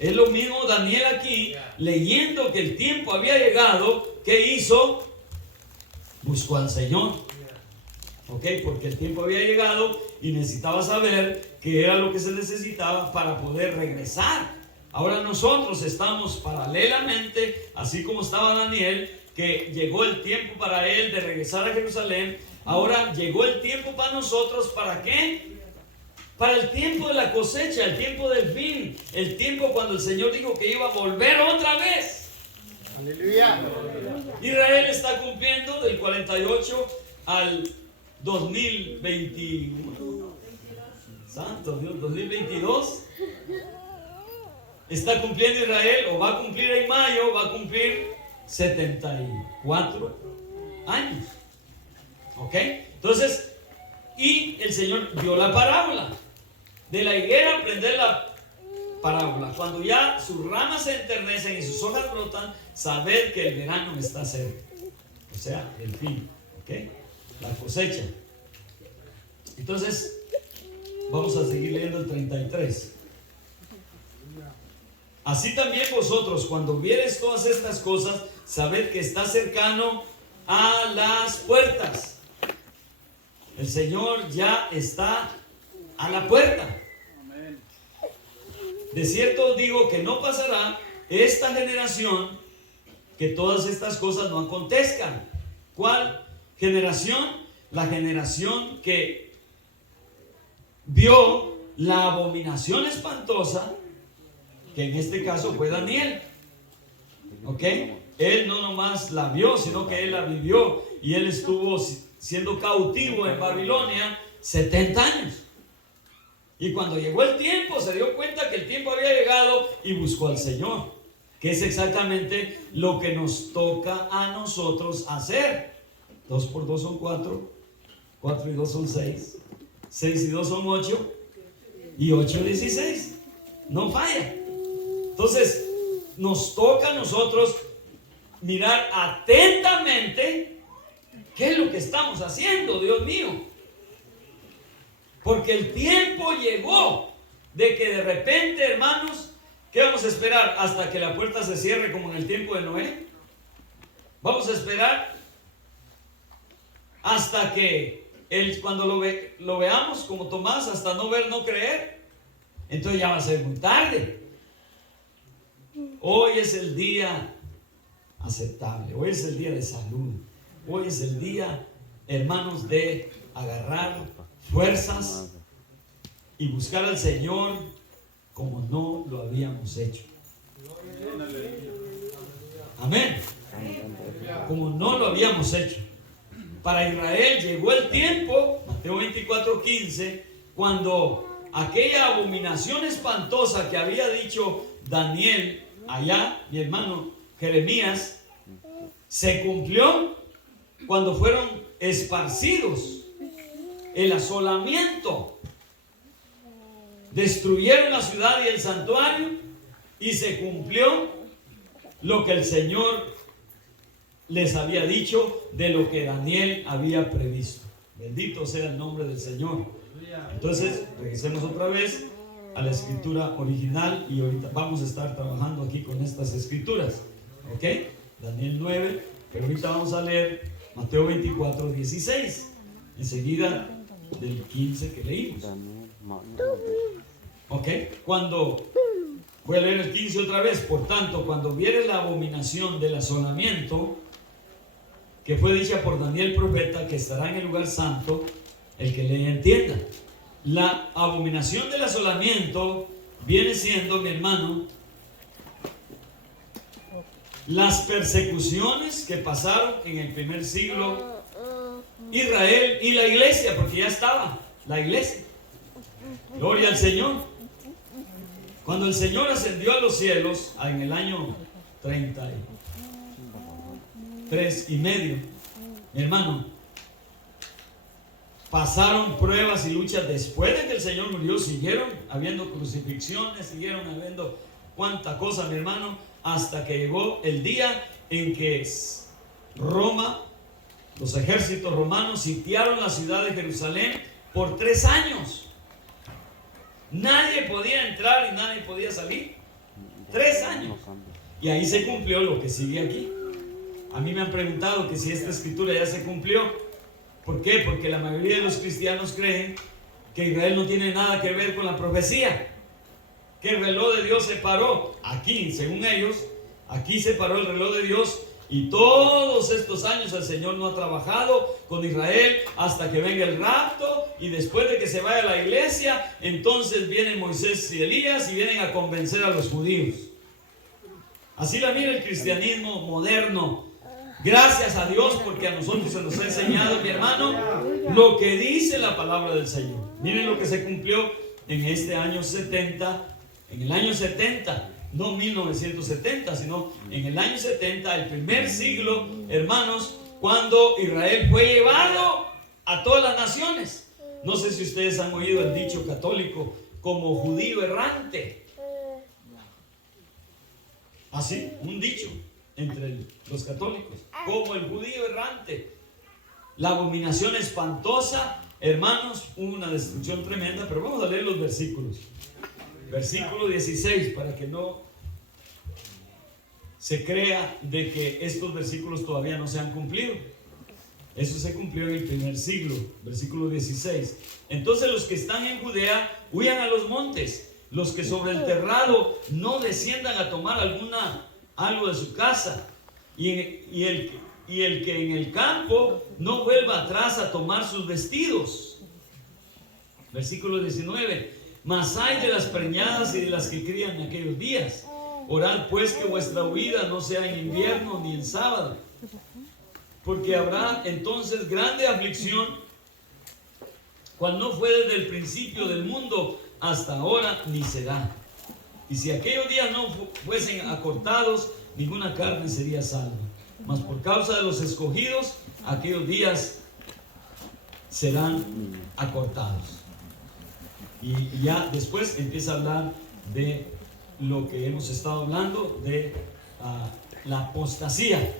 Es lo mismo Daniel aquí, leyendo que el tiempo había llegado. ¿Qué hizo? Buscó al Señor. ¿Ok? Porque el tiempo había llegado y necesitaba saber qué era lo que se necesitaba para poder regresar. Ahora nosotros estamos paralelamente, así como estaba Daniel, que llegó el tiempo para él de regresar a Jerusalén. Ahora llegó el tiempo para nosotros, ¿para qué? Para el tiempo de la cosecha, el tiempo del fin, el tiempo cuando el Señor dijo que iba a volver otra vez. Aleluya. Israel está cumpliendo del 48 al 2021. Santo Dios, 2022. Está cumpliendo Israel, o va a cumplir en mayo, va a cumplir 74 años. ¿Ok? Entonces, y el Señor dio la parábola. De la higuera aprender la parábola. Cuando ya sus ramas se enternecen y sus hojas brotan, saber que el verano está cerca. O sea, el fin. ¿Ok? La cosecha. Entonces, vamos a seguir leyendo el 33. Así también vosotros, cuando viereis todas estas cosas, sabed que está cercano a las puertas. El Señor ya está a la puerta. De cierto os digo que no pasará esta generación que todas estas cosas no acontezcan. ¿Cuál generación? La generación que vio la abominación espantosa, que en este caso fue Daniel. ¿Ok? Él no nomás la vio, sino que él la vivió, y él estuvo siendo cautivo en Babilonia 70 años. Y cuando llegó el tiempo, se dio cuenta que el tiempo había llegado y buscó al Señor, que es exactamente lo que nos toca a nosotros hacer. 2 por 2 son 4, 4 y 2 son 6, 6 y 2 son 8, y 8 16. No falla. Entonces, nos toca a nosotros mirar atentamente qué es lo que estamos haciendo, Dios mío. Porque el tiempo llegó de que de repente, hermanos, ¿qué vamos a esperar? ¿Hasta que la puerta se cierre como en el tiempo de Noé? ¿Vamos a esperar hasta que cuando lo veamos como Tomás, hasta no ver, no creer? Entonces ya va a ser muy tarde. Hoy es el día aceptable, hoy es el día de salud, hoy es el día, hermanos, de agarrar fuerzas y buscar al Señor como no lo habíamos hecho. Amén. Como no lo habíamos hecho. Para Israel llegó el tiempo, Mateo 24:15, cuando aquella abominación espantosa que había dicho Daniel allá, mi hermano Jeremías, se cumplió cuando fueron esparcidos. El asolamiento. Destruyeron la ciudad y el santuario, y se cumplió lo que el Señor les había dicho de lo que Daniel había previsto. Bendito sea el nombre del Señor. Entonces, regresemos otra vez a la escritura original, y ahorita vamos a estar trabajando aquí con estas escrituras. ¿Ok? Daniel 9, pero ahorita vamos a leer Mateo 24:16. Enseguida del 15 que leímos. Ok, voy a leer el 15 otra vez. Por tanto, cuando vieres la abominación del asolamiento que fue dicha por Daniel profeta, que estará en el lugar santo, el que le entienda. La abominación del asolamiento viene siendo, mi hermano, las persecuciones que pasaron en el primer siglo Israel y la iglesia, porque ya estaba la iglesia. Gloria al Señor. Cuando el Señor ascendió a los cielos en el año 33 y medio, mi hermano, pasaron pruebas y luchas. Después de que el Señor murió, siguieron habiendo crucifixiones, siguieron habiendo cuánta cosa, mi hermano, hasta que llegó el día en que Roma, los ejércitos romanos, sitiaron la ciudad de Jerusalén por 3 años. Nadie podía entrar y nadie podía salir. 3 años. Y ahí se cumplió lo que sigue aquí. A mí me han preguntado que si esta escritura ya se cumplió. ¿Por qué? Porque la mayoría de los cristianos creen que Israel no tiene nada que ver con la profecía, que el reloj de Dios se paró. Aquí, según ellos, aquí se paró el reloj de Dios, y todos estos años el Señor no ha trabajado con Israel hasta que venga el rapto, y después de que se vaya a la iglesia, entonces vienen Moisés y Elías y vienen a convencer a los judíos. Así la mira el cristianismo moderno. Gracias a Dios, porque a nosotros se nos ha enseñado, mi hermano, lo que dice la palabra del Señor. Miren lo que se cumplió en este año 70, en el año 70, no 1970, sino en el año 70, el primer siglo, hermanos, cuando Israel fue llevado a todas las naciones. No sé si ustedes han oído el dicho católico como judío errante. Así, un dicho entre los católicos, como el judío errante. La abominación espantosa, hermanos, una destrucción tremenda. Pero vamos a leer los versículos. Versículo 16, para que no se crea de que estos versículos todavía no se han cumplido. Eso se cumplió en el primer siglo, versículo 16. Entonces los que están en Judea huyan a los montes, los que sobre el terrado no desciendan a tomar algo de su casa, y el que en el campo no vuelva atrás a tomar sus vestidos. Versículo 19. Mas hay de las preñadas y de las que crían en aquellos días. Orad pues que vuestra huida no sea en invierno ni en sábado, porque habrá entonces grande aflicción, cual no fue desde el principio del mundo hasta ahora ni será. Y si aquellos días no fuesen acortados, ninguna carne sería salva. Mas por causa de los escogidos, aquellos días serán acortados. Y ya después empieza a hablar de lo que hemos estado hablando, de la apostasía.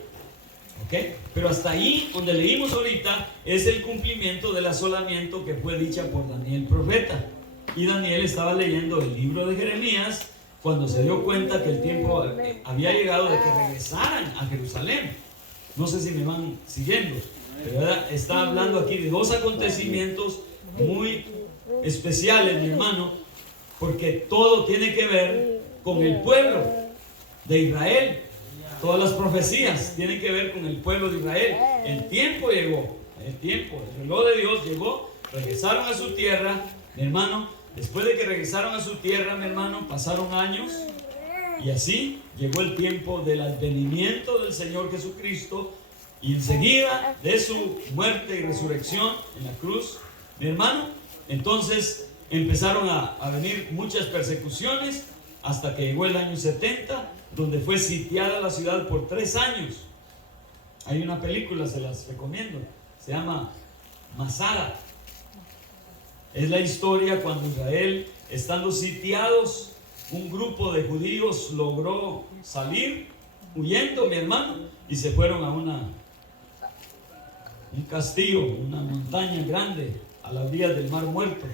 ¿Okay? Pero hasta ahí, donde leímos ahorita, es el cumplimiento del asolamiento que fue dicha por Daniel profeta. Y Daniel estaba leyendo el libro de Jeremías cuando se dio cuenta que el tiempo había llegado de que regresaran a Jerusalén. No sé si me van siguiendo, pero está hablando aquí de dos acontecimientos muy especiales, mi hermano, porque todo tiene que ver con el pueblo de Israel. Todas las profecías tienen que ver con el pueblo de Israel. El tiempo llegó, el reloj de Dios llegó, regresaron a su tierra, mi hermano. Después de que regresaron a su tierra, mi hermano, pasaron años, y así llegó el tiempo del advenimiento del Señor Jesucristo, y enseguida de su muerte y resurrección en la cruz, mi hermano, entonces empezaron a venir muchas persecuciones hasta que llegó el año 70, donde fue sitiada la ciudad por 3 años. Hay una película, se las recomiendo, se llama Masada. Es la historia cuando Israel, estando sitiados, un grupo de judíos logró salir huyendo, mi hermano, y se fueron a un castillo, una montaña grande a la orilla del Mar Muerto,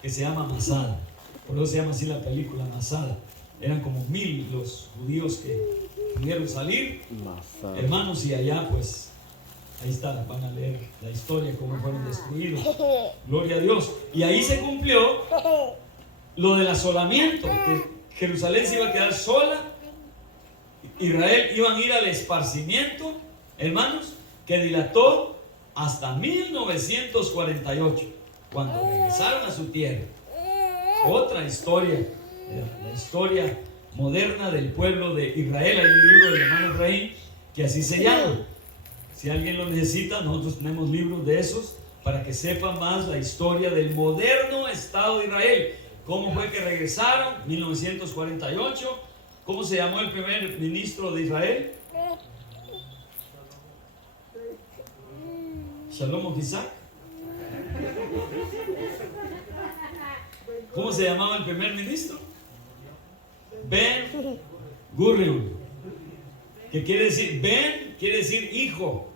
que se llama Masada. Por eso se llama así la película, Masada. Eran como 1000 los judíos que pudieron salir, hermanos, y allá pues ahí está, van a leer la historia, cómo fueron destruidos. Gloria a Dios. Y ahí se cumplió lo del asolamiento, que Jerusalén se iba a quedar sola, Israel iban a ir al esparcimiento, hermanos, que dilató hasta 1948, cuando regresaron a su tierra. Otra historia, la historia moderna del pueblo de Israel. Hay un libro del hermano Rey que así se llama. Si alguien lo necesita, nosotros tenemos libros de esos para que sepa más la historia del moderno Estado de Israel. ¿Cómo fue que regresaron? 1948. ¿Cómo se llamó el primer ministro de Israel? Shalom Ofisak. ¿Cómo se llamaba el primer ministro? Ben Gurion. ¿Qué quiere decir? Ben quiere decir hijo.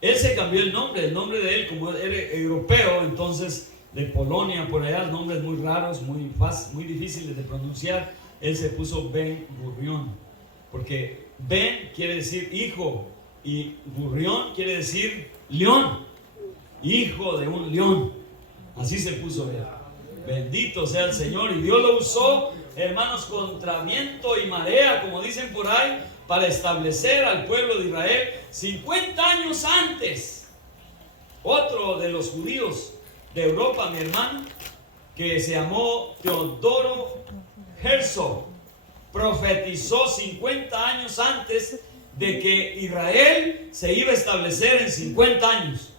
Él se cambió el nombre de él, como era europeo, entonces de Polonia, por allá, nombres muy raros, muy difíciles de pronunciar. Él se puso Ben Gurion, porque Ben quiere decir hijo y Gurion quiere decir león, hijo de un león. Así se puso él. Bendito sea el Señor. Y Dios lo usó, hermanos, contra viento y marea, como dicen por ahí, para establecer al pueblo de Israel 50 años antes. Otro de los judíos de Europa, mi hermano, que se llamó Teodoro Herzl, profetizó 50 años antes de que Israel se iba a establecer en 50 años.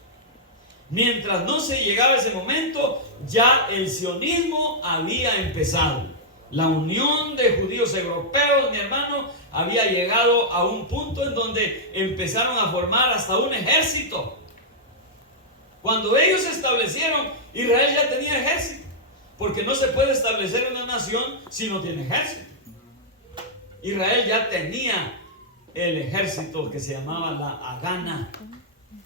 Mientras no se llegaba ese momento, ya el sionismo había empezado. La unión de judíos europeos, mi hermano, había llegado a un punto en donde empezaron a formar hasta un ejército. Cuando ellos se establecieron, Israel ya tenía ejército, porque no se puede establecer una nación si no tiene ejército. Israel ya tenía el ejército que se llamaba la Hagana.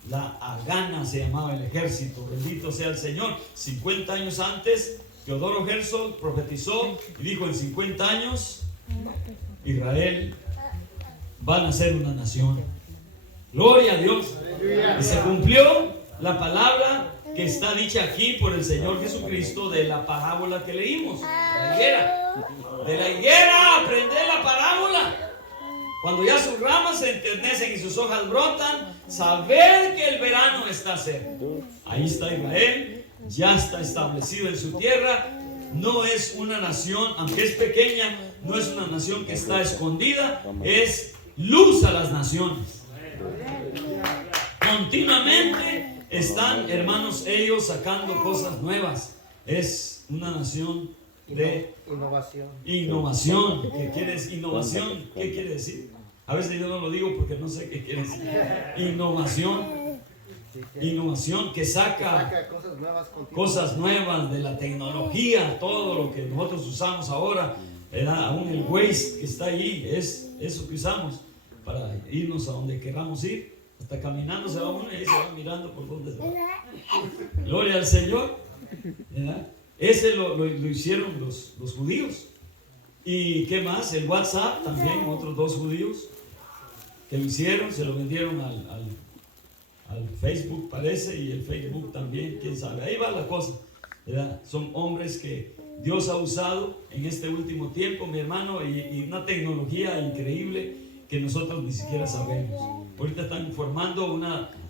La Hagana se llamaba el ejército. Bendito sea el Señor. 50 años antes, Teodoro Herzl profetizó y dijo: en 50 años Israel van a ser una nación. Gloria a Dios. Y se cumplió la palabra que está dicha aquí por el Señor Jesucristo de la parábola que leímos. La higuera. De la higuera aprender la parábola. Cuando ya sus ramas se enternecen y sus hojas brotan, saber que el verano está cerca. Ahí está Israel, ya está establecido en su tierra. No es una nación, aunque es pequeña, no es una nación que está escondida, es luz a las naciones. Continuamente están, hermanos, ellos sacando cosas nuevas. Es una nación de innovación. ¿Qué quiere decir innovación? ¿Qué quiere decir? A veces yo no lo digo porque no sé qué quiere decir. Innovación que saca cosas nuevas de la tecnología, todo lo que nosotros usamos ahora, ¿verdad? Aún el Waze que está ahí, es eso que usamos para irnos a donde queramos ir. Hasta caminando se va uno y ahí se va mirando por dónde se va. Gloria al Señor, ¿verdad? Ese lo hicieron los judíos. ¿Y qué más? El WhatsApp también, otros 2 judíos que lo hicieron, se lo vendieron al Facebook, parece, y el Facebook también, quién sabe. Ahí va la cosa, ¿verdad? Son hombres que Dios ha usado en este último tiempo, mi hermano, y una tecnología increíble que nosotros ni siquiera sabemos. Ahorita están formando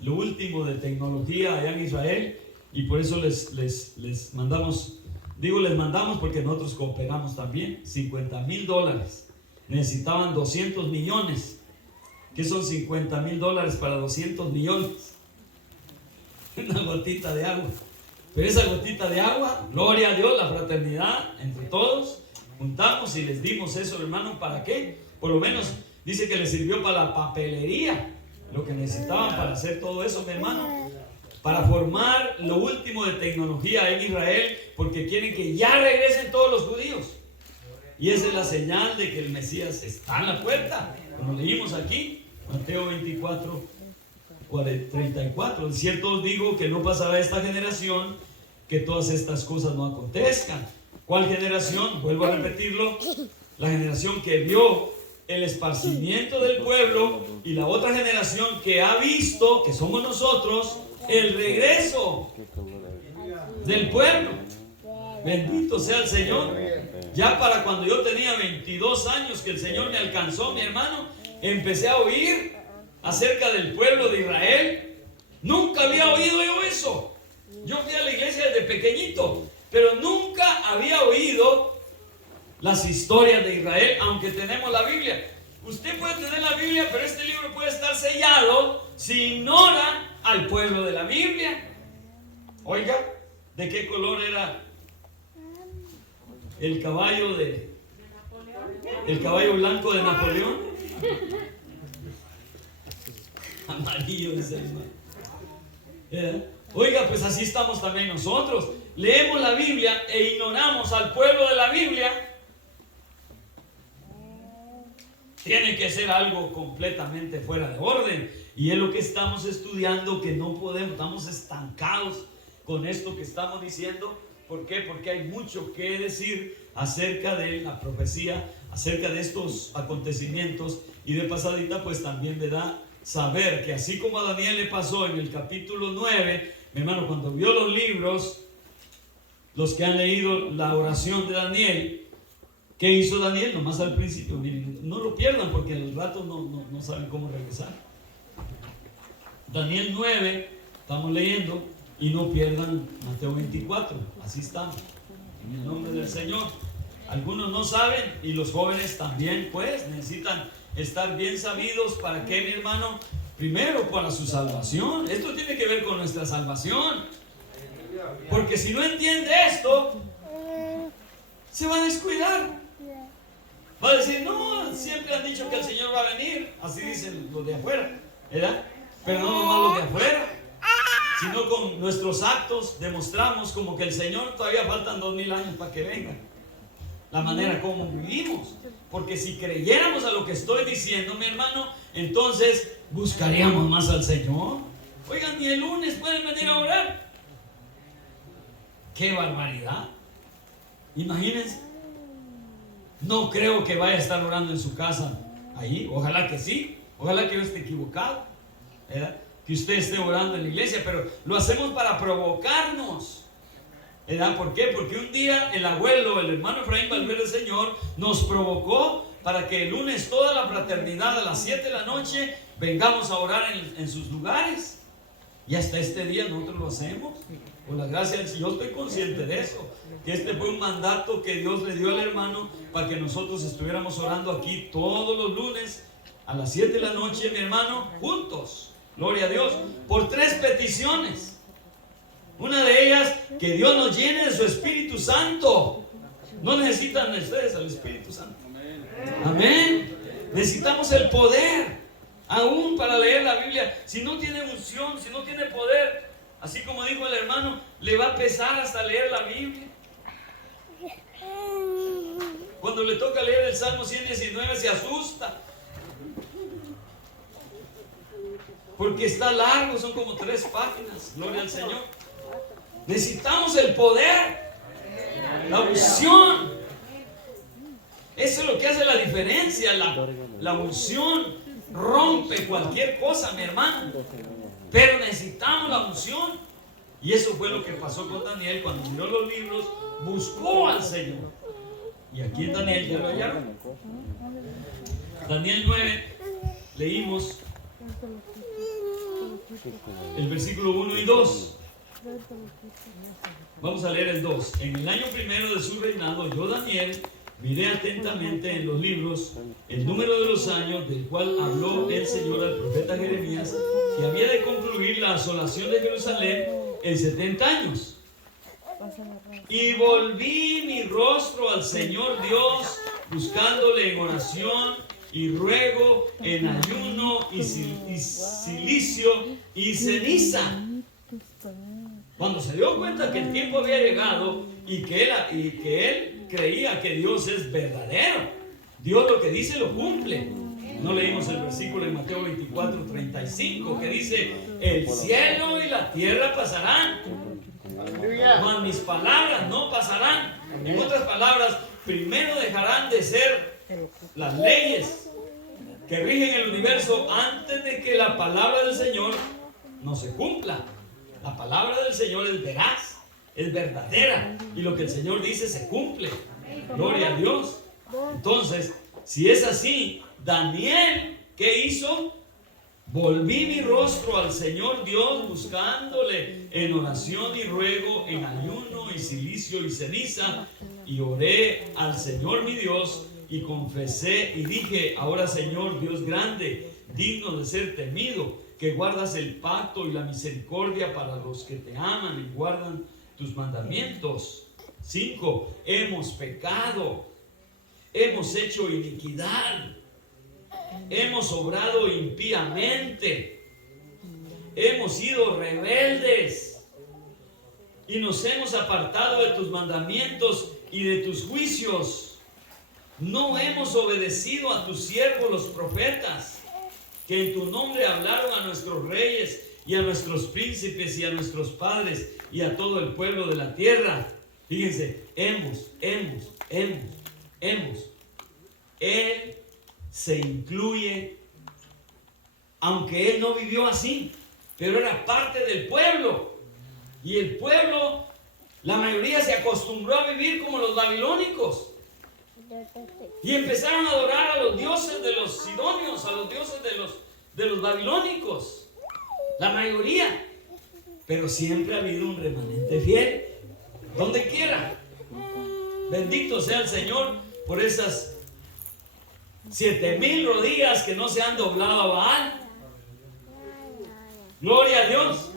lo último de tecnología allá en Israel, y por eso les mandamos, digo les mandamos porque nosotros cooperamos también, $50,000. Necesitaban 200 millones. ¿Qué son $50,000 para 200 millones? Una gotita de agua. Pero esa gotita de agua, gloria a Dios, la fraternidad entre todos, juntamos y les dimos eso, hermano. ¿Para qué? Por lo menos dice que les sirvió para la papelería, lo que necesitaban para hacer todo eso, mi hermano, para formar lo último de tecnología en Israel, porque quieren que ya regresen todos los judíos. Y esa es la señal de que el Mesías está en la puerta, como leímos aquí, Mateo 24, 34. En cierto os digo que no pasará esta generación que todas estas cosas no acontezcan. ¿Cuál generación? Vuelvo a repetirlo, la generación que vio el esparcimiento del pueblo, y la otra generación que ha visto, que somos nosotros, el regreso del pueblo. Bendito sea el Señor. Ya para cuando yo tenía 22 años que el Señor me alcanzó, mi hermano, empecé a oír acerca del pueblo de Israel. Nunca había oído yo eso. Yo fui a la iglesia desde pequeñito, pero nunca había oído las historias de Israel, aunque tenemos la Biblia. Usted puede tener la Biblia, pero este libro puede estar sellado si ignora al pueblo de la Biblia. Oiga, ¿de qué color era el caballo el caballo blanco de Napoleón? Amarillo, dice el hermano. Oiga, pues así estamos también nosotros. Leemos la Biblia e ignoramos al pueblo de la Biblia. Tiene que ser algo completamente fuera de orden. Y es lo que estamos estudiando, que no podemos, estamos estancados con esto que estamos diciendo. ¿Por qué? Porque hay mucho que decir acerca de la profecía, acerca de estos acontecimientos. Y de pasadita, pues también me da saber que así como a Daniel le pasó en el capítulo 9, mi hermano, cuando vio los libros, los que han leído la oración de Daniel, ¿qué hizo Daniel? Nomás al principio, miren, no lo pierdan porque en el rato no saben cómo regresar. Daniel 9, estamos leyendo, y no pierdan Mateo 24, así estamos, en el nombre del Señor. Algunos no saben, y los jóvenes también, pues, necesitan estar bien sabidos. ¿Para qué, mi hermano? Primero, para su salvación. Esto tiene que ver con nuestra salvación. Porque si no entiende esto, se va a descuidar. Va a decir, no, siempre han dicho que el Señor va a venir. Así dicen los de afuera, ¿verdad? Pero no nomás los de afuera, sino con nuestros actos demostramos como que el Señor todavía faltan 2000 años para que venga. La manera como vivimos. Porque si creyéramos a lo que estoy diciendo, mi hermano, entonces buscaríamos más al Señor. Oigan, ni el lunes pueden venir a orar. ¡Qué barbaridad! Imagínense. No creo que vaya a estar orando en su casa Ahí, ojalá que sí, ojalá que yo esté equivocado, ¿verdad? Que usted esté orando en la iglesia, pero lo hacemos para provocarnos, ¿verdad? ¿Por qué? Porque un día el abuelo, el hermano Efraín Valverde Señor, nos provocó para que el lunes toda la fraternidad a las 7 de la noche vengamos a orar en sus lugares. Y hasta este día nosotros lo hacemos, por la gracia del Señor. Yo estoy consciente de eso, que este fue un mandato que Dios le dio al hermano para que nosotros estuviéramos orando aquí todos los lunes a las 7 de la noche, mi hermano, juntos. Gloria a Dios, por 3 peticiones. Una de ellas, que Dios nos llene de su Espíritu Santo. No necesitan ustedes al Espíritu Santo. Amén. Necesitamos el poder. Aún para leer la Biblia, si no tiene unción, si no tiene poder, así como dijo el hermano, le va a pesar hasta leer la Biblia. Cuando le toca leer el Salmo 119 se asusta, porque está largo, son como 3 páginas. Gloria al Señor. Necesitamos el poder, la unción. Eso es lo que hace la diferencia. La unción rompe cualquier cosa, mi hermano. Pero necesitamos la unción. Y eso fue lo que pasó con Daniel cuando miró los libros, buscó al Señor. Y aquí en Daniel ya lo hallaron. Daniel 9, leímos el versículo 1 y 2. Vamos a leer el 2. En el año primero de su reinado, yo, Daniel, miré atentamente en los libros el número de los años del cual habló el Señor al profeta Jeremías, que había de concluir la asolación de Jerusalén en 70 años. Y volví mi rostro al Señor Dios, buscándole en oración y ruego, en ayuno y cilicio y ceniza. Cuando se dio cuenta que el tiempo había llegado y que él creía que Dios es verdadero, Dios lo que dice lo cumple. No leímos el versículo en Mateo 24:35 que dice: el cielo y la tierra pasarán, mas mis palabras no pasarán. En otras palabras, primero dejarán de ser las leyes que rigen el universo antes de que la palabra del Señor no se cumpla. La palabra del Señor es veraz, es verdadera, y lo que el Señor dice se cumple. Gloria a Dios. Entonces, si es así, Daniel, ¿qué hizo? Volví mi rostro al Señor Dios, buscándole en oración y ruego, en ayuno y cilicio y ceniza, y oré al Señor mi Dios y confesé y dije: ahora, Señor Dios grande, digno de ser temido, que guardas el pacto y la misericordia para los que te aman y guardan tus mandamientos. 5. Hemos pecado, hemos hecho iniquidad, hemos obrado impíamente, hemos sido rebeldes y nos hemos apartado de tus mandamientos y de tus juicios. No hemos obedecido a tus siervos los profetas, que en tu nombre hablaron a nuestros reyes y a nuestros príncipes y a nuestros padres y a todo el pueblo de la tierra. Fíjense, hemos. Él se incluye, aunque él no vivió así, pero era parte del pueblo. Y el pueblo, la mayoría se acostumbró a vivir como los babilónicos. Y empezaron a adorar a los dioses de los sidonios, a los dioses de los babilónicos. La mayoría. Pero siempre ha habido un remanente fiel, donde quiera. Bendito sea el Señor por esas 7,000 rodillas que no se han doblado a Baal. Gloria a Dios.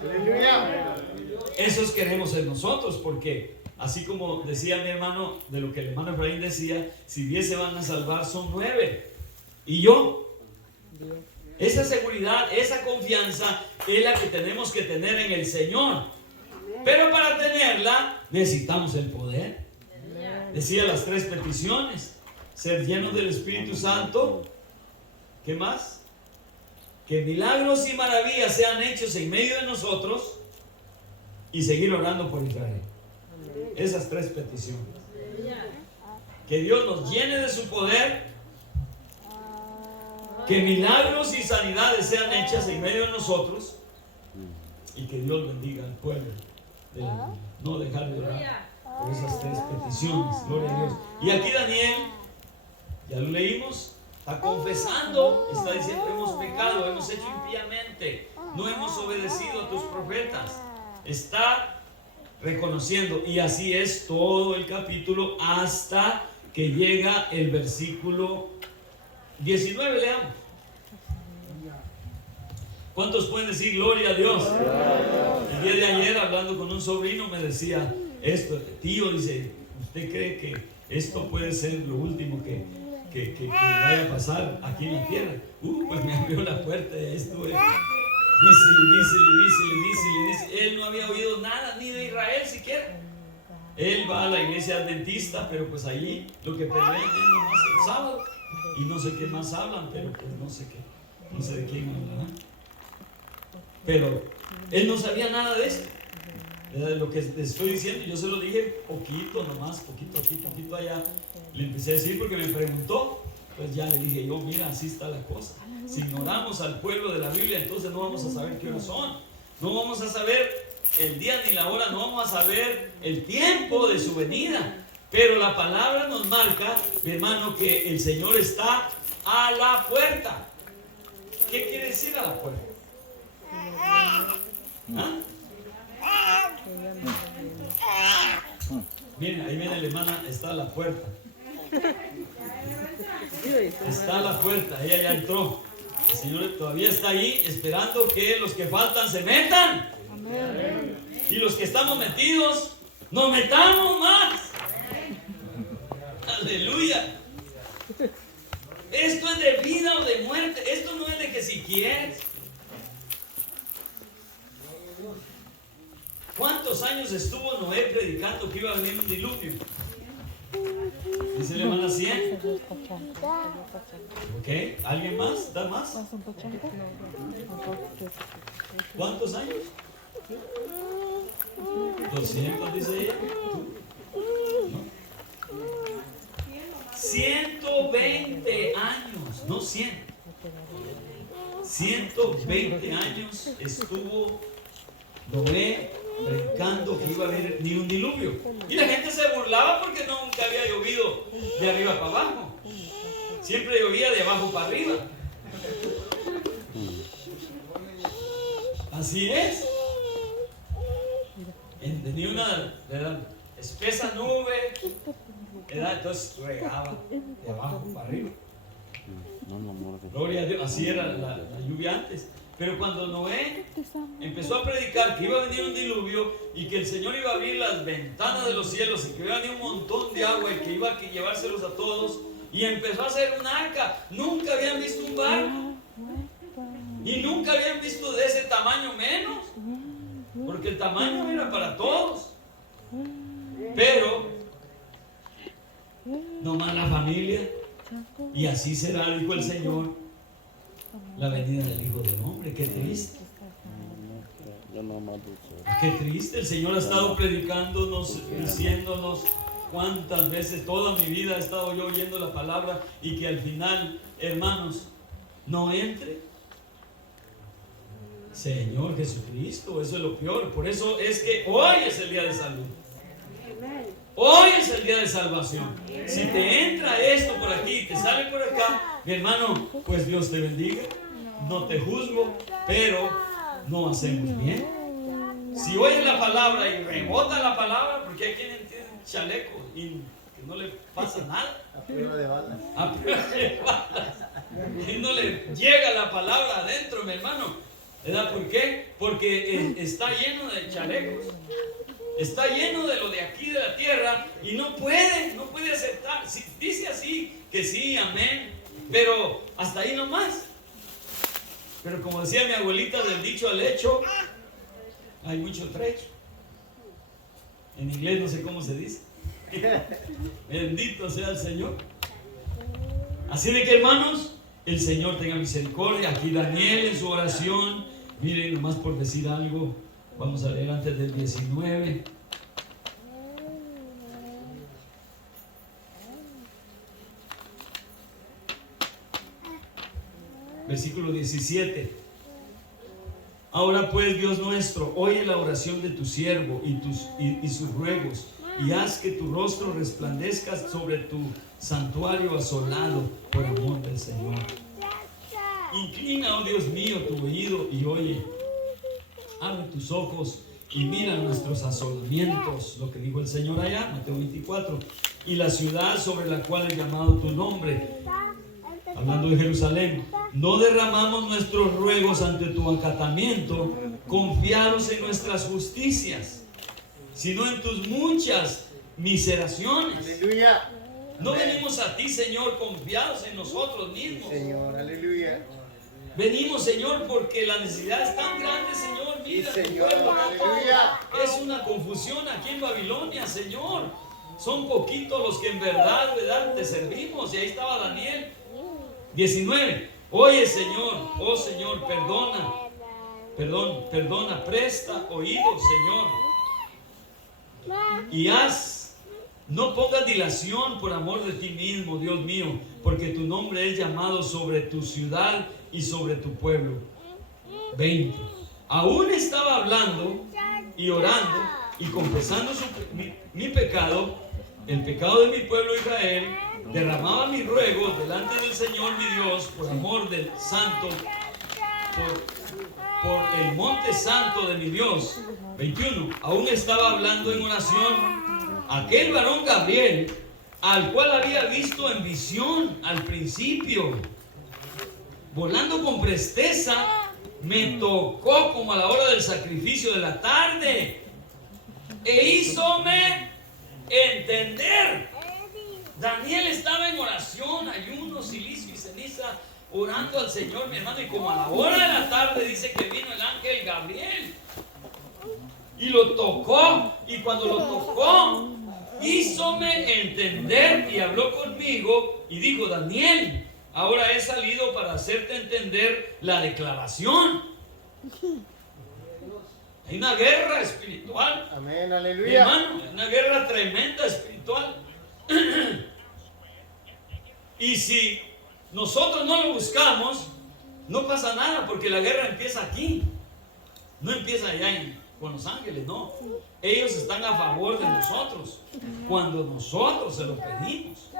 Esos queremos ser nosotros, porque así como decía mi hermano, de lo que el hermano Efraín decía, si 10 se van a salvar son 9. Y yo, esa seguridad, esa confianza es la que tenemos que tener en el Señor. Pero para tenerla necesitamos el poder. Decía las 3 peticiones: ser llenos del Espíritu Santo. ¿Qué más? Que milagros y maravillas sean hechos en medio de nosotros, y seguir orando por Israel. Esas 3 peticiones. Que Dios nos llene de su poder, Que milagros y sanidades sean hechas en medio de nosotros y que Dios bendiga al pueblo. No dejar de orar por esas tres peticiones. Gloria a Dios. Y aquí Daniel, ya lo leímos, está confesando, está diciendo: hemos pecado, hemos hecho impíamente, no hemos obedecido a tus profetas. Está reconociendo, y así es todo el capítulo hasta que llega el versículo 19. Leamos. ¿Cuántos pueden decir gloria a Dios? El día de ayer, hablando con un sobrino, me decía esto: tío, dice, ¿usted cree que esto puede ser lo último que vaya a pasar aquí en la tierra? Pues me abrió la puerta y ahí estuve. Dice. Él no había oído nada, ni de Israel siquiera. Él va a la iglesia adventista, pero pues allí lo que pelean es nomás el sábado. Y no sé qué más hablan, pero pues no sé de quién hablarán. Pero él no sabía nada de esto. De lo que te estoy diciendo, yo se lo dije poquito nomás, poquito aquí, poquito allá. Le empecé a decir porque me preguntó, pues ya le dije yo: mira, así está la cosa. Si ignoramos al pueblo de la Biblia, entonces no vamos a saber qué horas son. No vamos a saber el día ni la hora, no vamos a saber el tiempo de su venida. Pero la palabra nos marca, mi hermano, que el Señor está a la puerta. ¿Qué quiere decir a la puerta? ¿Ah? Miren, ahí viene la hermana, está a la puerta. Está a la puerta, ella ya entró. El Señor todavía está ahí esperando que los que faltan se metan. Y los que estamos metidos, nos metamos más. Aleluya. Esto es de vida o de muerte. Esto no es de que si quieres. ¿Cuántos años estuvo Noé predicando que iba a venir un diluvio? Dice la hermana 100. Ok, ¿alguien más? ¿Da más? ¿Cuántos años? 200, dice ella. ¿No? 120 años, no 100. 120 años estuvo Noé predicando que iba a haber ni un diluvio. Y la gente se burlaba porque nunca había llovido de arriba para abajo. Siempre llovía de abajo para arriba. Así es. Tenía una espesa nube, entonces regaba de abajo para arriba. Gloria a Dios. Así era la lluvia antes. Pero cuando Noé empezó a predicar que iba a venir un diluvio y que el Señor iba a abrir las ventanas de los cielos y que iba a venir un montón de agua y que iba a llevárselos a todos, y empezó a hacer un arca, nunca habían visto un barco y nunca habían visto de ese tamaño menos, porque el tamaño era para todos. Pero nomás la familia, y así será, dijo el Señor, la venida del Hijo del Hombre. Qué triste. Qué triste. El Señor ha estado predicándonos, diciéndonos cuántas veces, toda mi vida he estado yo oyendo la palabra, y que al final, hermanos, no entre. Señor Jesucristo, eso es lo peor. Por eso es que hoy es el día de salud. Hoy es el día de salvación. Si te entra esto por aquí y te sale por acá, mi hermano, pues Dios te bendiga. No te juzgo, pero no hacemos bien. Si oyes la palabra y rebota la palabra, porque hay quienes tienen chaleco y que no le pasa nada. A prueba de balas. A prueba de balas. Y no le llega la palabra adentro, mi hermano. ¿Verdad? ¿Por qué? Porque está lleno de chalecos. Está lleno de lo de aquí de la tierra y no puede aceptar. Dice así que sí, amén, pero hasta ahí nomás. Pero como decía mi abuelita, del dicho al hecho hay mucho trecho. En inglés no sé cómo se dice. Bendito sea el Señor. Así de que, hermanos, el Señor tenga misericordia. Aquí Daniel en su oración, miren, nomás por decir algo, vamos a leer antes del 19. versículo 17. Ahora pues, Dios nuestro, oye la oración de tu siervo y sus ruegos, y haz que tu rostro resplandezca sobre tu santuario asolado por amor del Señor. Inclina, oh Dios mío, tu oído y oye. Abre tus ojos y mira nuestros asolamientos, lo que dijo el Señor allá, Mateo 24. Y la ciudad sobre la cual he llamado tu nombre, hablando de Jerusalén. No derramamos nuestros ruegos ante tu acatamiento, confiados en nuestras justicias, sino en tus muchas miseraciones. Aleluya. No venimos a ti, Señor, confiados en nosotros mismos. Señor, aleluya. Venimos, Señor, porque la necesidad es tan grande, Señor. Mira, Sí, tu Señor, pueblo, aleluya. es una confusión aquí en Babilonia, Señor. Son poquitos los que en verdad te servimos. Y ahí estaba Daniel. 19. Oye, Señor, oh Señor, perdona, presta oído, Señor. Y no pongas dilación por amor de ti mismo, Dios mío, porque tu nombre es llamado sobre tu ciudad y sobre tu pueblo. 20. Aún estaba hablando y orando y confesando mi pecado, el pecado de mi pueblo Israel. Derramaba mis ruegos delante del Señor mi Dios por amor del santo, por el monte santo de mi Dios. 21. Aún estaba hablando en oración aquel varón Gabriel, al cual había visto en visión al principio, volando con presteza, me tocó como a la hora del sacrificio de la tarde e hízome entender. Daniel estaba en oración, ayuno, silicio y ceniza, orando al Señor, mi hermano, y como a la hora de la tarde dice que vino el ángel Gabriel y lo tocó, y cuando lo tocó hízome entender y habló conmigo y dijo: Daniel, ahora he salido para hacerte entender la declaración. Hay una guerra espiritual. Amén, Mi aleluya. hermano, una guerra tremenda espiritual. Y si nosotros no lo buscamos, no pasa nada, porque la guerra empieza aquí, no empieza allá con los ángeles, no. Ellos están a favor de nosotros cuando nosotros se lo pedimos.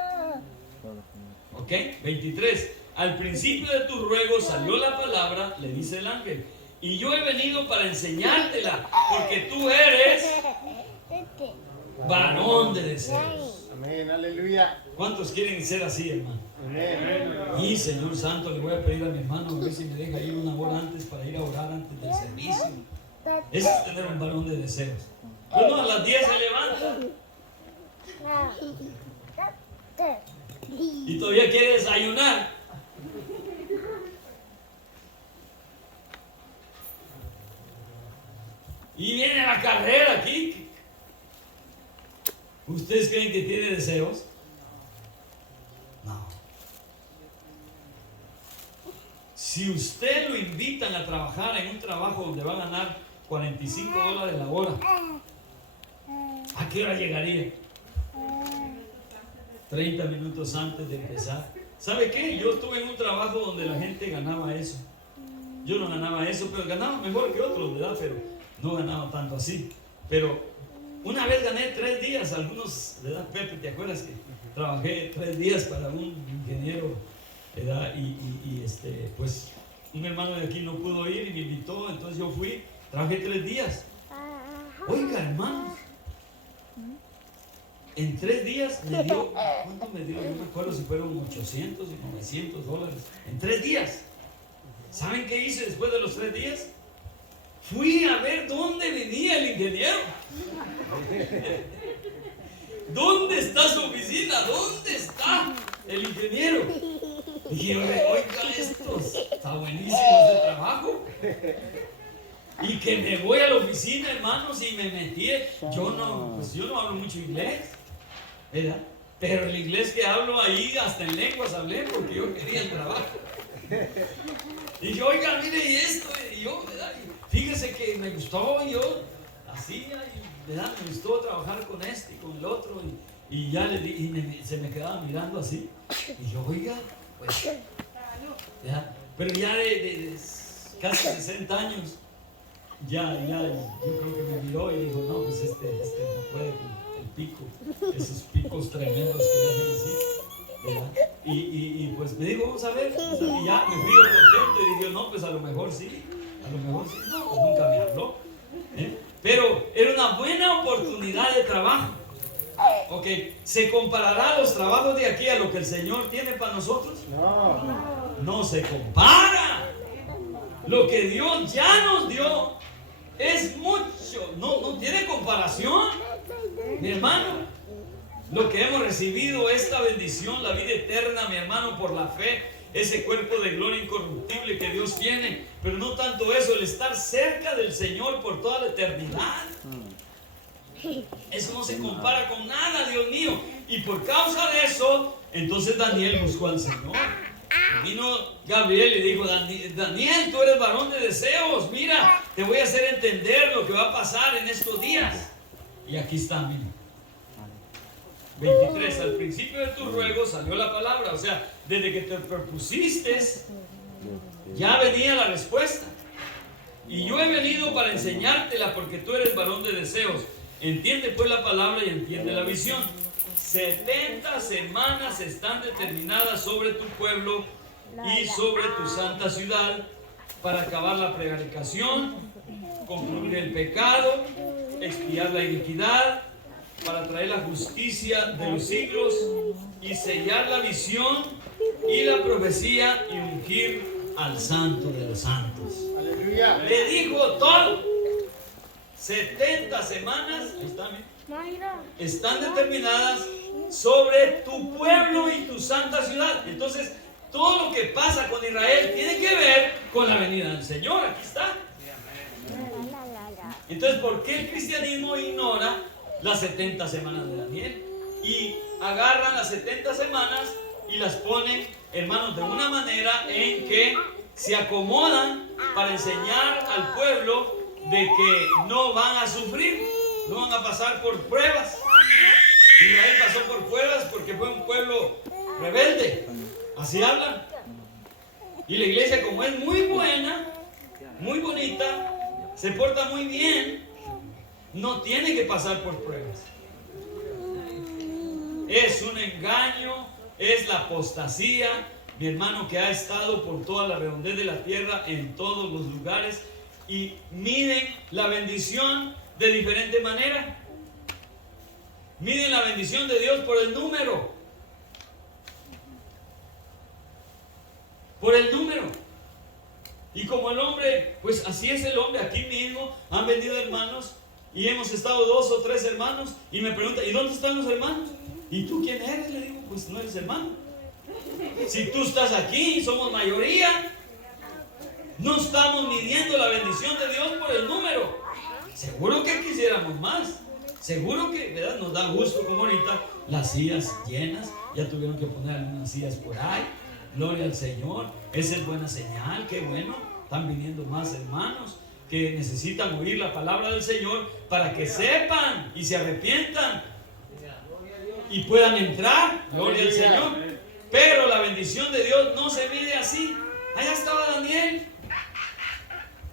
Ok, 23. Al principio de tu ruego salió la palabra, le dice el ángel, y yo he venido para enseñártela, porque tú eres varón de deseos. Amén, aleluya. ¿Cuántos quieren ser así, hermano? Amén. Y Señor Santo, le voy a pedir a mi hermano a ver si me deja ir una hora antes para ir a orar antes del servicio. Eso es tener un varón de deseos. Uno a las 10 se levanta y todavía quiere desayunar. Y viene a la carrera aquí. ¿Ustedes creen que tiene deseos? No. Si usted lo invitan a trabajar en un trabajo donde va a ganar $45 la hora, ¿a qué hora llegaría? 30 minutos antes de empezar. ¿Sabe qué? Yo estuve en un trabajo donde la gente ganaba eso. Yo no ganaba eso, pero ganaba mejor que otros, ¿verdad? Pero no ganaba tanto así. Pero una vez gané 3 días, algunos, ¿verdad, Pepe? ¿Te acuerdas que trabajé 3 días para un ingeniero, ¿verdad? Pues un hermano de aquí no pudo ir y me invitó, entonces yo fui, trabajé 3 días. Oiga, hermanos, en 3 días me dio, ¿cuánto me dio? No me acuerdo si fueron $800 y $900. En 3 días. ¿Saben qué hice después de los 3 días? Fui a ver dónde venía el ingeniero. ¿Dónde está su oficina? ¿Dónde está el ingeniero? Y dije, oiga, esto está buenísimo este trabajo. Y que me voy a la oficina, hermanos, y me metí. Yo no hablo mucho inglés, ¿verdad? Pero el inglés que hablo ahí, hasta en lenguas hablé porque yo quería el trabajo. Y dije, oiga, mire, y esto, y yo, ¿verdad? Fíjese que me gustó, yo hacía, ¿verdad? Me gustó trabajar con este y con el otro, y ya le di, se me quedaba mirando así. Y yo, oiga, pues, ¿verdad? pero ya de casi 60 años, ya, yo creo que me miró y dijo, no, pues este no puede con el pico, esos picos tremendos que le hacen así, ¿verdad? Y pues me dijo, vamos a ver, y ya me fui yo contento y dije, no, pues a lo mejor sí, no, pues nunca me habló, pero era una buena oportunidad de trabajo. Ok, ¿se comparará los trabajos de aquí a lo que el Señor tiene para nosotros? No se compara. Lo que Dios ya nos dio es mucho, no tiene comparación, mi hermano. Lo que hemos recibido, esta bendición, la vida eterna, mi hermano, por la fe, ese cuerpo de gloria incorruptible que Dios tiene, pero no tanto eso, el estar cerca del Señor por toda la eternidad. Eso no se compara con nada, Dios mío. Y por causa de eso, entonces Daniel buscó al Señor. Vino Gabriel y dijo, Daniel, tú eres varón de deseos, mira, te voy a hacer entender lo que va a pasar en estos días. Y aquí está, mira. 23, al principio de tu ruego salió la palabra, o sea, desde que te propusiste, ya venía la respuesta. Y yo he venido para enseñártela porque tú eres varón de deseos. Entiende pues la palabra y entiende la visión. 70 semanas están determinadas sobre tu pueblo y sobre tu santa ciudad para acabar la prevaricación, concluir el pecado, expiar la iniquidad, para traer la justicia de los siglos y sellar la visión y la profecía y ungir al santo de los santos. Aleluya. Le dijo todo. 70 semanas están determinadas sobre tu pueblo y tu santa ciudad. Entonces, todo lo que pasa con Israel tiene que ver con la venida del Señor. Aquí está. Entonces, ¿por qué el cristianismo ignora las 70 semanas de Daniel? Y agarran las 70 semanas y las ponen, hermanos, de una manera en que se acomodan para enseñar al pueblo de que no van a sufrir, no van a pasar por pruebas. Israel pasó por pruebas porque fue un pueblo rebelde. Así hablan. Y la iglesia, como es muy buena, muy bonita, se porta muy bien, no tiene que pasar por pruebas. Es un engaño, es la apostasía, mi hermano, que ha estado por toda la redondez de la tierra, en todos los lugares, y miden la bendición de diferente manera. Miden la bendición de Dios por el número. Por el número. Y como el hombre, pues así es el hombre. Aquí mismo han venido hermanos y hemos estado 2 o 3 hermanos y me preguntan, ¿y dónde están los hermanos? ¿Y tú quién eres? Le digo, pues no eres hermano. Si tú estás aquí, somos mayoría. No estamos midiendo la bendición de Dios por el número. Seguro que quisiéramos más. Seguro que, ¿verdad?, nos da gusto, como ahorita las sillas llenas. Ya tuvieron que poner algunas sillas por ahí. Gloria al Señor. Esa es buena señal. Qué bueno. Están viniendo más hermanos que necesitan oír la palabra del Señor para que sepan y se arrepientan y puedan entrar. Gloria al Señor. Pero la bendición de Dios no se mide así. Allá estaba Daniel.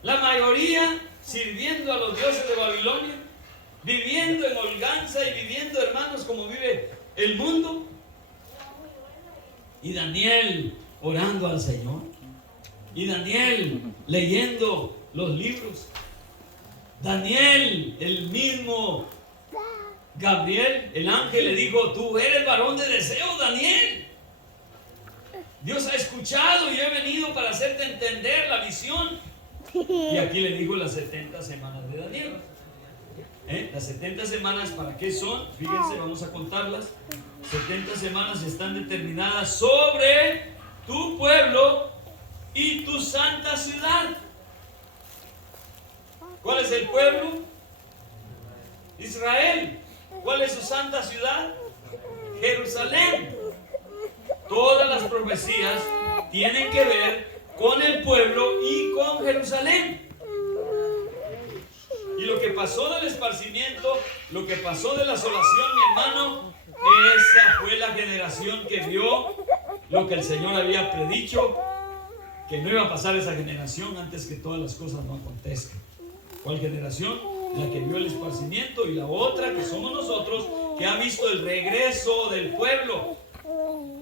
La mayoría sirviendo a los dioses de Babilonia, viviendo en holganza y viviendo, hermanos, como vive el mundo. Y Daniel orando al Señor. Y Daniel leyendo los libros. Daniel, el mismo Gabriel, el ángel, le dijo, tú eres varón de deseo, Daniel. Dios ha escuchado y yo he venido para hacerte entender la visión. Y aquí le digo las 70 semanas de Daniel. Las 70 semanas, ¿para qué son? Fíjense, vamos a contarlas. 70 semanas están determinadas sobre tu pueblo y tu santa ciudad. ¿Cuál es el pueblo? Israel. ¿Cuál es su santa ciudad? Jerusalén. Todas las profecías tienen que ver con el pueblo y con Jerusalén. Y lo que pasó del esparcimiento, lo que pasó de la asolación, mi hermano, esa fue la generación que vio lo que el Señor había predicho, que no iba a pasar esa generación antes que todas las cosas no acontezcan. ¿Cuál generación? La que vio el esparcimiento, y la otra que somos nosotros, que ha visto el regreso del pueblo,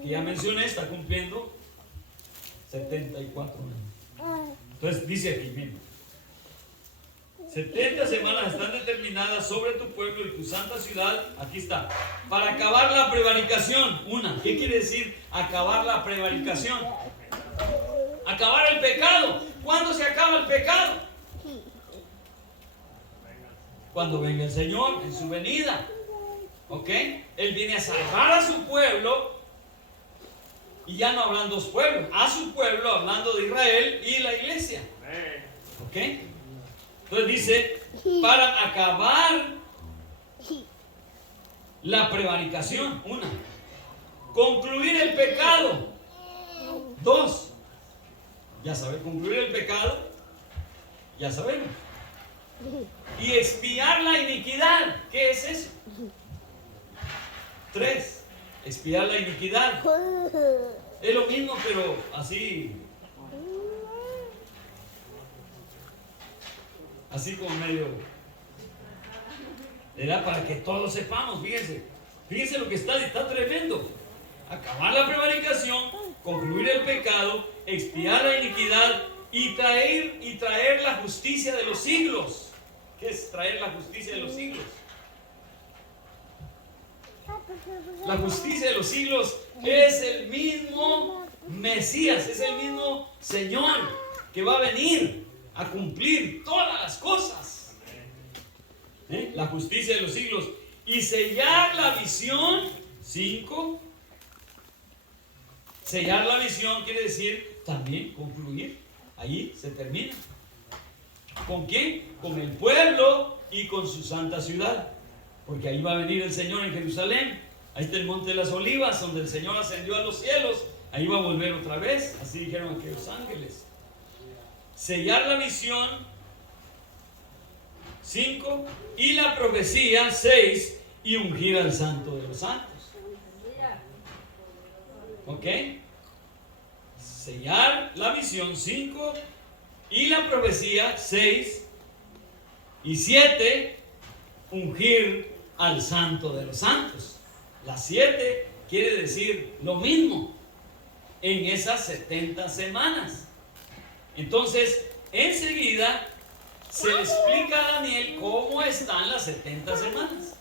que ya mencioné, está cumpliendo 74 años. Entonces dice aquí mismo, 70 semanas están determinadas sobre tu pueblo y tu santa ciudad. Aquí está, para acabar la prevaricación. ¿Qué quiere decir acabar la prevaricación? Acabar el pecado. ¿Cuándo se acaba el pecado? Cuando venga el Señor en su venida. ¿Ok? Él viene a salvar a su pueblo, y ya no hablan dos pueblos, a su pueblo, hablando de Israel y la iglesia. ¿Ok? Entonces dice, para acabar la prevaricación, 1, concluir el pecado, 2, ya sabes, concluir el pecado, ya sabemos, y expiar la iniquidad. ¿Qué es eso? 3, expiar la iniquidad. Es lo mismo, pero así como medio. Era para que todos sepamos. Fíjense lo que está tremendo. Acabar la prevaricación, concluir el pecado, expiar la iniquidad y traer la justicia de los siglos. ¿Qué es traer la justicia de los siglos? La justicia de los siglos es el mismo Mesías, es el mismo Señor que va a venir a cumplir todas las cosas. La justicia de los siglos. Y sellar la visión, 5. Sellar la visión quiere decir también concluir. Ahí se termina. ¿Con quién? Con el pueblo y con su santa ciudad. Porque ahí va a venir el Señor en Jerusalén. Ahí está el Monte de las Olivas, donde el Señor ascendió a los cielos. Ahí va a volver otra vez. Así dijeron aquellos ángeles. Sellar la visión, 5. Y la profecía, 6. Y ungir al santo de los santos. ¿Ok? Sellar la visión, 5. Y la profecía, 6. Y 7. Ungir al santo de los santos. Las 7 quiere decir lo mismo en esas 70 semanas. Entonces, enseguida se le explica a Daniel cómo están las 70 semanas.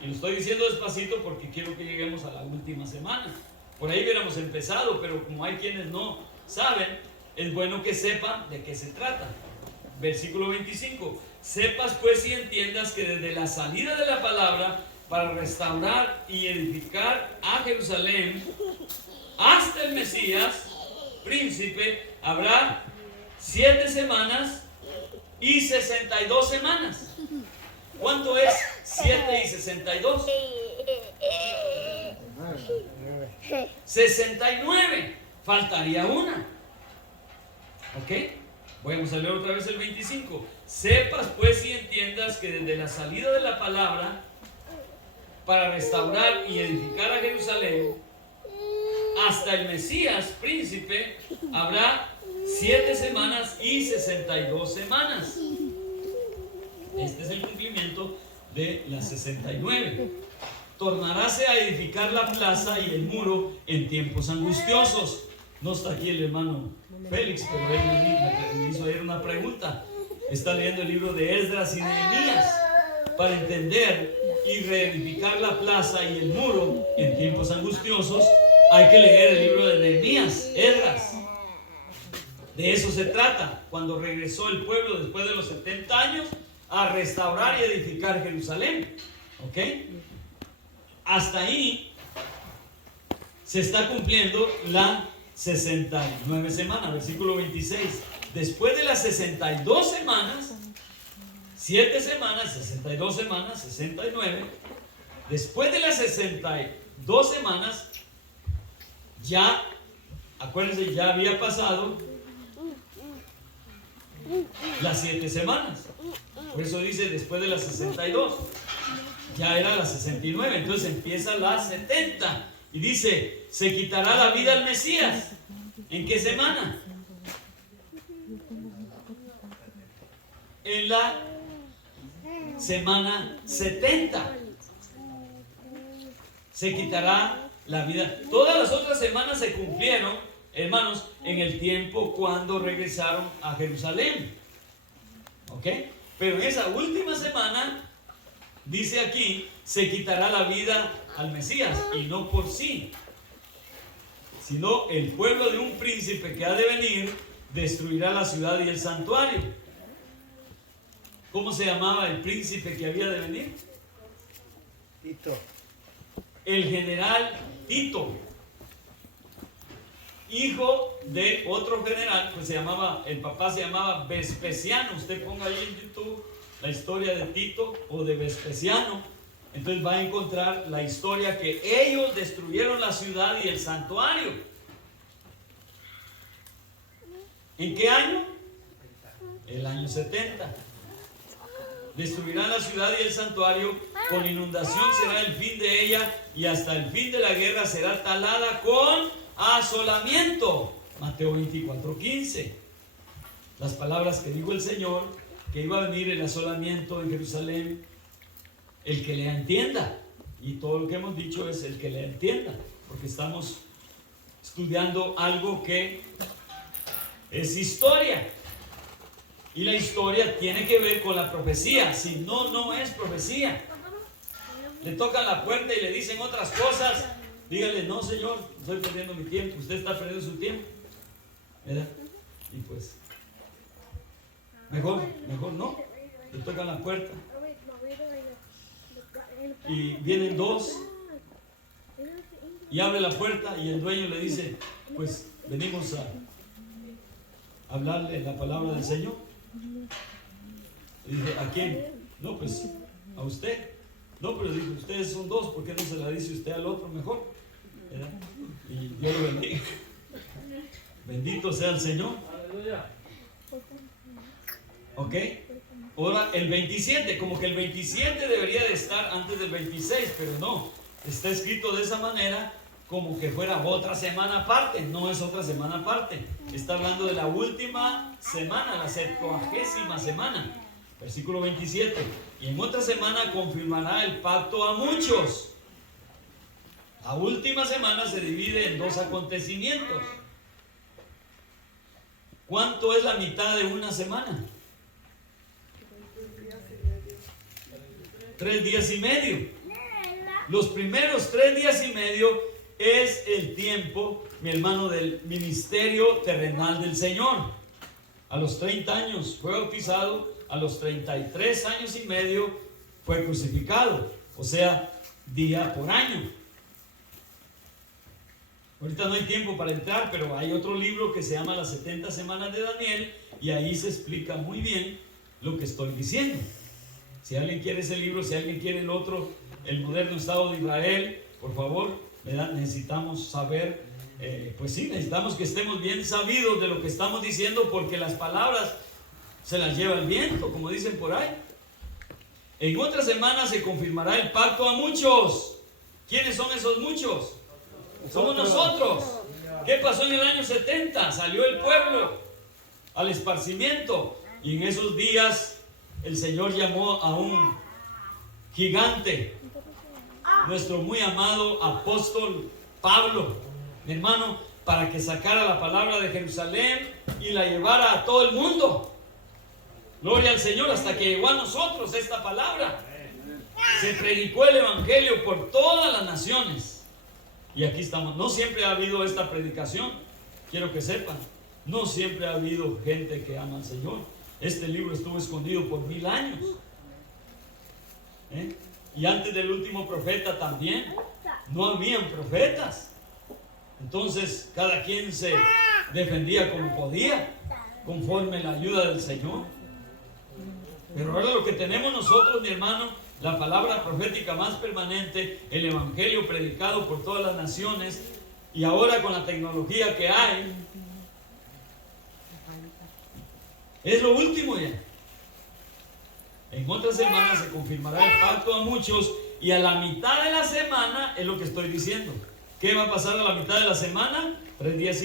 Y lo estoy diciendo despacito porque quiero que lleguemos a la última semana. Por ahí hubiéramos empezado, pero como hay quienes no saben, es bueno que sepan de qué se trata. Versículo 25. Sepas pues y entiendas que desde la salida de la palabra para restaurar y edificar a Jerusalén hasta el Mesías, príncipe, habrá 7 semanas y 62 semanas. ¿Cuánto es 7 y 62? 69. Faltaría una. ¿Ok? Vamos a leer otra vez el 25. Sepas pues y entiendas que desde la salida de la palabra para restaurar y edificar a Jerusalén hasta el Mesías, príncipe, habrá 7 semanas y 62 semanas. Este es el cumplimiento de las 69. Tornaráse a edificar la plaza y el muro en tiempos angustiosos. No está aquí el hermano Félix, pero él me hizo ayer una pregunta. Está leyendo el libro de Esdras y Nehemías. Para entender y reedificar la plaza y el muro en tiempos angustiosos, hay que leer el libro de Nehemías, Esdras. De eso se trata. Cuando regresó el pueblo después de los 70 años a restaurar y edificar Jerusalén. ¿Ok? Hasta ahí se está cumpliendo la 69 semanas, versículo 26. Después de las 62 semanas, 7 semanas, 62 semanas, 69. Después de las 62 semanas, ya, acuérdense, ya había pasado las 7 semanas. Por eso dice después de las 62. Ya era la 69, entonces empieza la 70. Y dice, se quitará la vida al Mesías. ¿En qué semana? en la semana 70. Se quitará la vida. Todas las otras semanas se cumplieron, hermanos, en el tiempo cuando regresaron a Jerusalén. ¿Ok? Pero en esa última semana, dice aquí, se quitará la vida al Mesías, y no por sí, sino el pueblo de un príncipe que ha de venir destruirá la ciudad y el santuario. ¿Cómo se llamaba el príncipe que había de venir? Tito. El general Tito, hijo de otro general, pues el papá se llamaba Vespasiano. Usted ponga ahí en YouTube la historia de Tito o de Vespasiano, entonces va a encontrar la historia que ellos destruyeron la ciudad y el santuario. ¿En qué año? El año 70. Destruirán la ciudad y el santuario, con inundación será el fin de ella, y hasta el fin de la guerra será talada con asolamiento. Mateo 24:15. Las palabras que dijo el Señor, que iba a venir el asolamiento en Jerusalén, el que le entienda. Y todo lo que hemos dicho es el que le entienda, porque estamos estudiando algo que es historia. Y la historia tiene que ver con la profecía. Si no, no es profecía. Le tocan la puerta y le dicen otras cosas. Dígale, no, señor, estoy perdiendo mi tiempo. Usted está perdiendo su tiempo, ¿verdad? Y pues, mejor no. Le tocan la puerta. Y vienen dos. Y abre la puerta y el dueño le dice, pues venimos a hablarle la palabra del Señor. Y dice, ¿a quién? No, pues a usted. No, pero dice, ustedes son dos, ¿por qué no se la dice usted al otro mejor? ¿Verdad? Y Dios lo bendiga. Bendito sea el Señor. ¿Ok? Ahora el 27, como que el 27 debería de estar antes del 26, pero no. Está escrito de esa manera como que fuera otra semana aparte. No es otra semana aparte. Está hablando de la última semana, la 70ª semana. Versículo 27. Y en otra semana confirmará el pacto a muchos. La última semana se divide en dos acontecimientos. ¿Cuánto es la mitad de una semana? 3 días y medio. Los primeros 3 días y medio es el tiempo, mi hermano, del ministerio terrenal del Señor. A los 30 años fue bautizado, a los 33 años y medio fue crucificado, o sea, día por año. Ahorita no hay tiempo para entrar, pero hay otro libro que se llama Las 70 Semanas de Daniel, y ahí se explica muy bien lo que estoy diciendo. Si alguien quiere ese libro, si alguien quiere el otro, El Moderno Estado de Israel, por favor, ¿verdad? Necesitamos saber, pues sí, necesitamos que estemos bien sabidos de lo que estamos diciendo, porque las palabras se las lleva el viento, como dicen por ahí. En otra semana se confirmará el pacto a muchos. ¿Quiénes son esos muchos? Somos nosotros. ¿Qué pasó en el año 70? Salió el pueblo al esparcimiento, y en esos días el Señor llamó a un gigante, nuestro muy amado apóstol Pablo, mi hermano, para que sacara la palabra de Jerusalén y la llevara a todo el mundo. Gloria al Señor, hasta que llegó a nosotros esta palabra. Se predicó el evangelio por todas las naciones. Y aquí estamos. No siempre ha habido esta predicación, quiero que sepan. No siempre ha habido gente que ama al Señor. Este libro estuvo escondido por 1000 años. Y antes del último profeta también no habían profetas. Entonces cada quien se defendía como podía, conforme la ayuda del Señor. Pero ahora lo que tenemos nosotros, mi hermano, la palabra profética más permanente, el evangelio predicado por todas las naciones, y ahora con la tecnología que hay, es lo último ya. En otra semana se confirmará el pacto a muchos, y a la mitad de la semana es lo que estoy diciendo. ¿Qué va a pasar a la mitad de la semana? 3 días y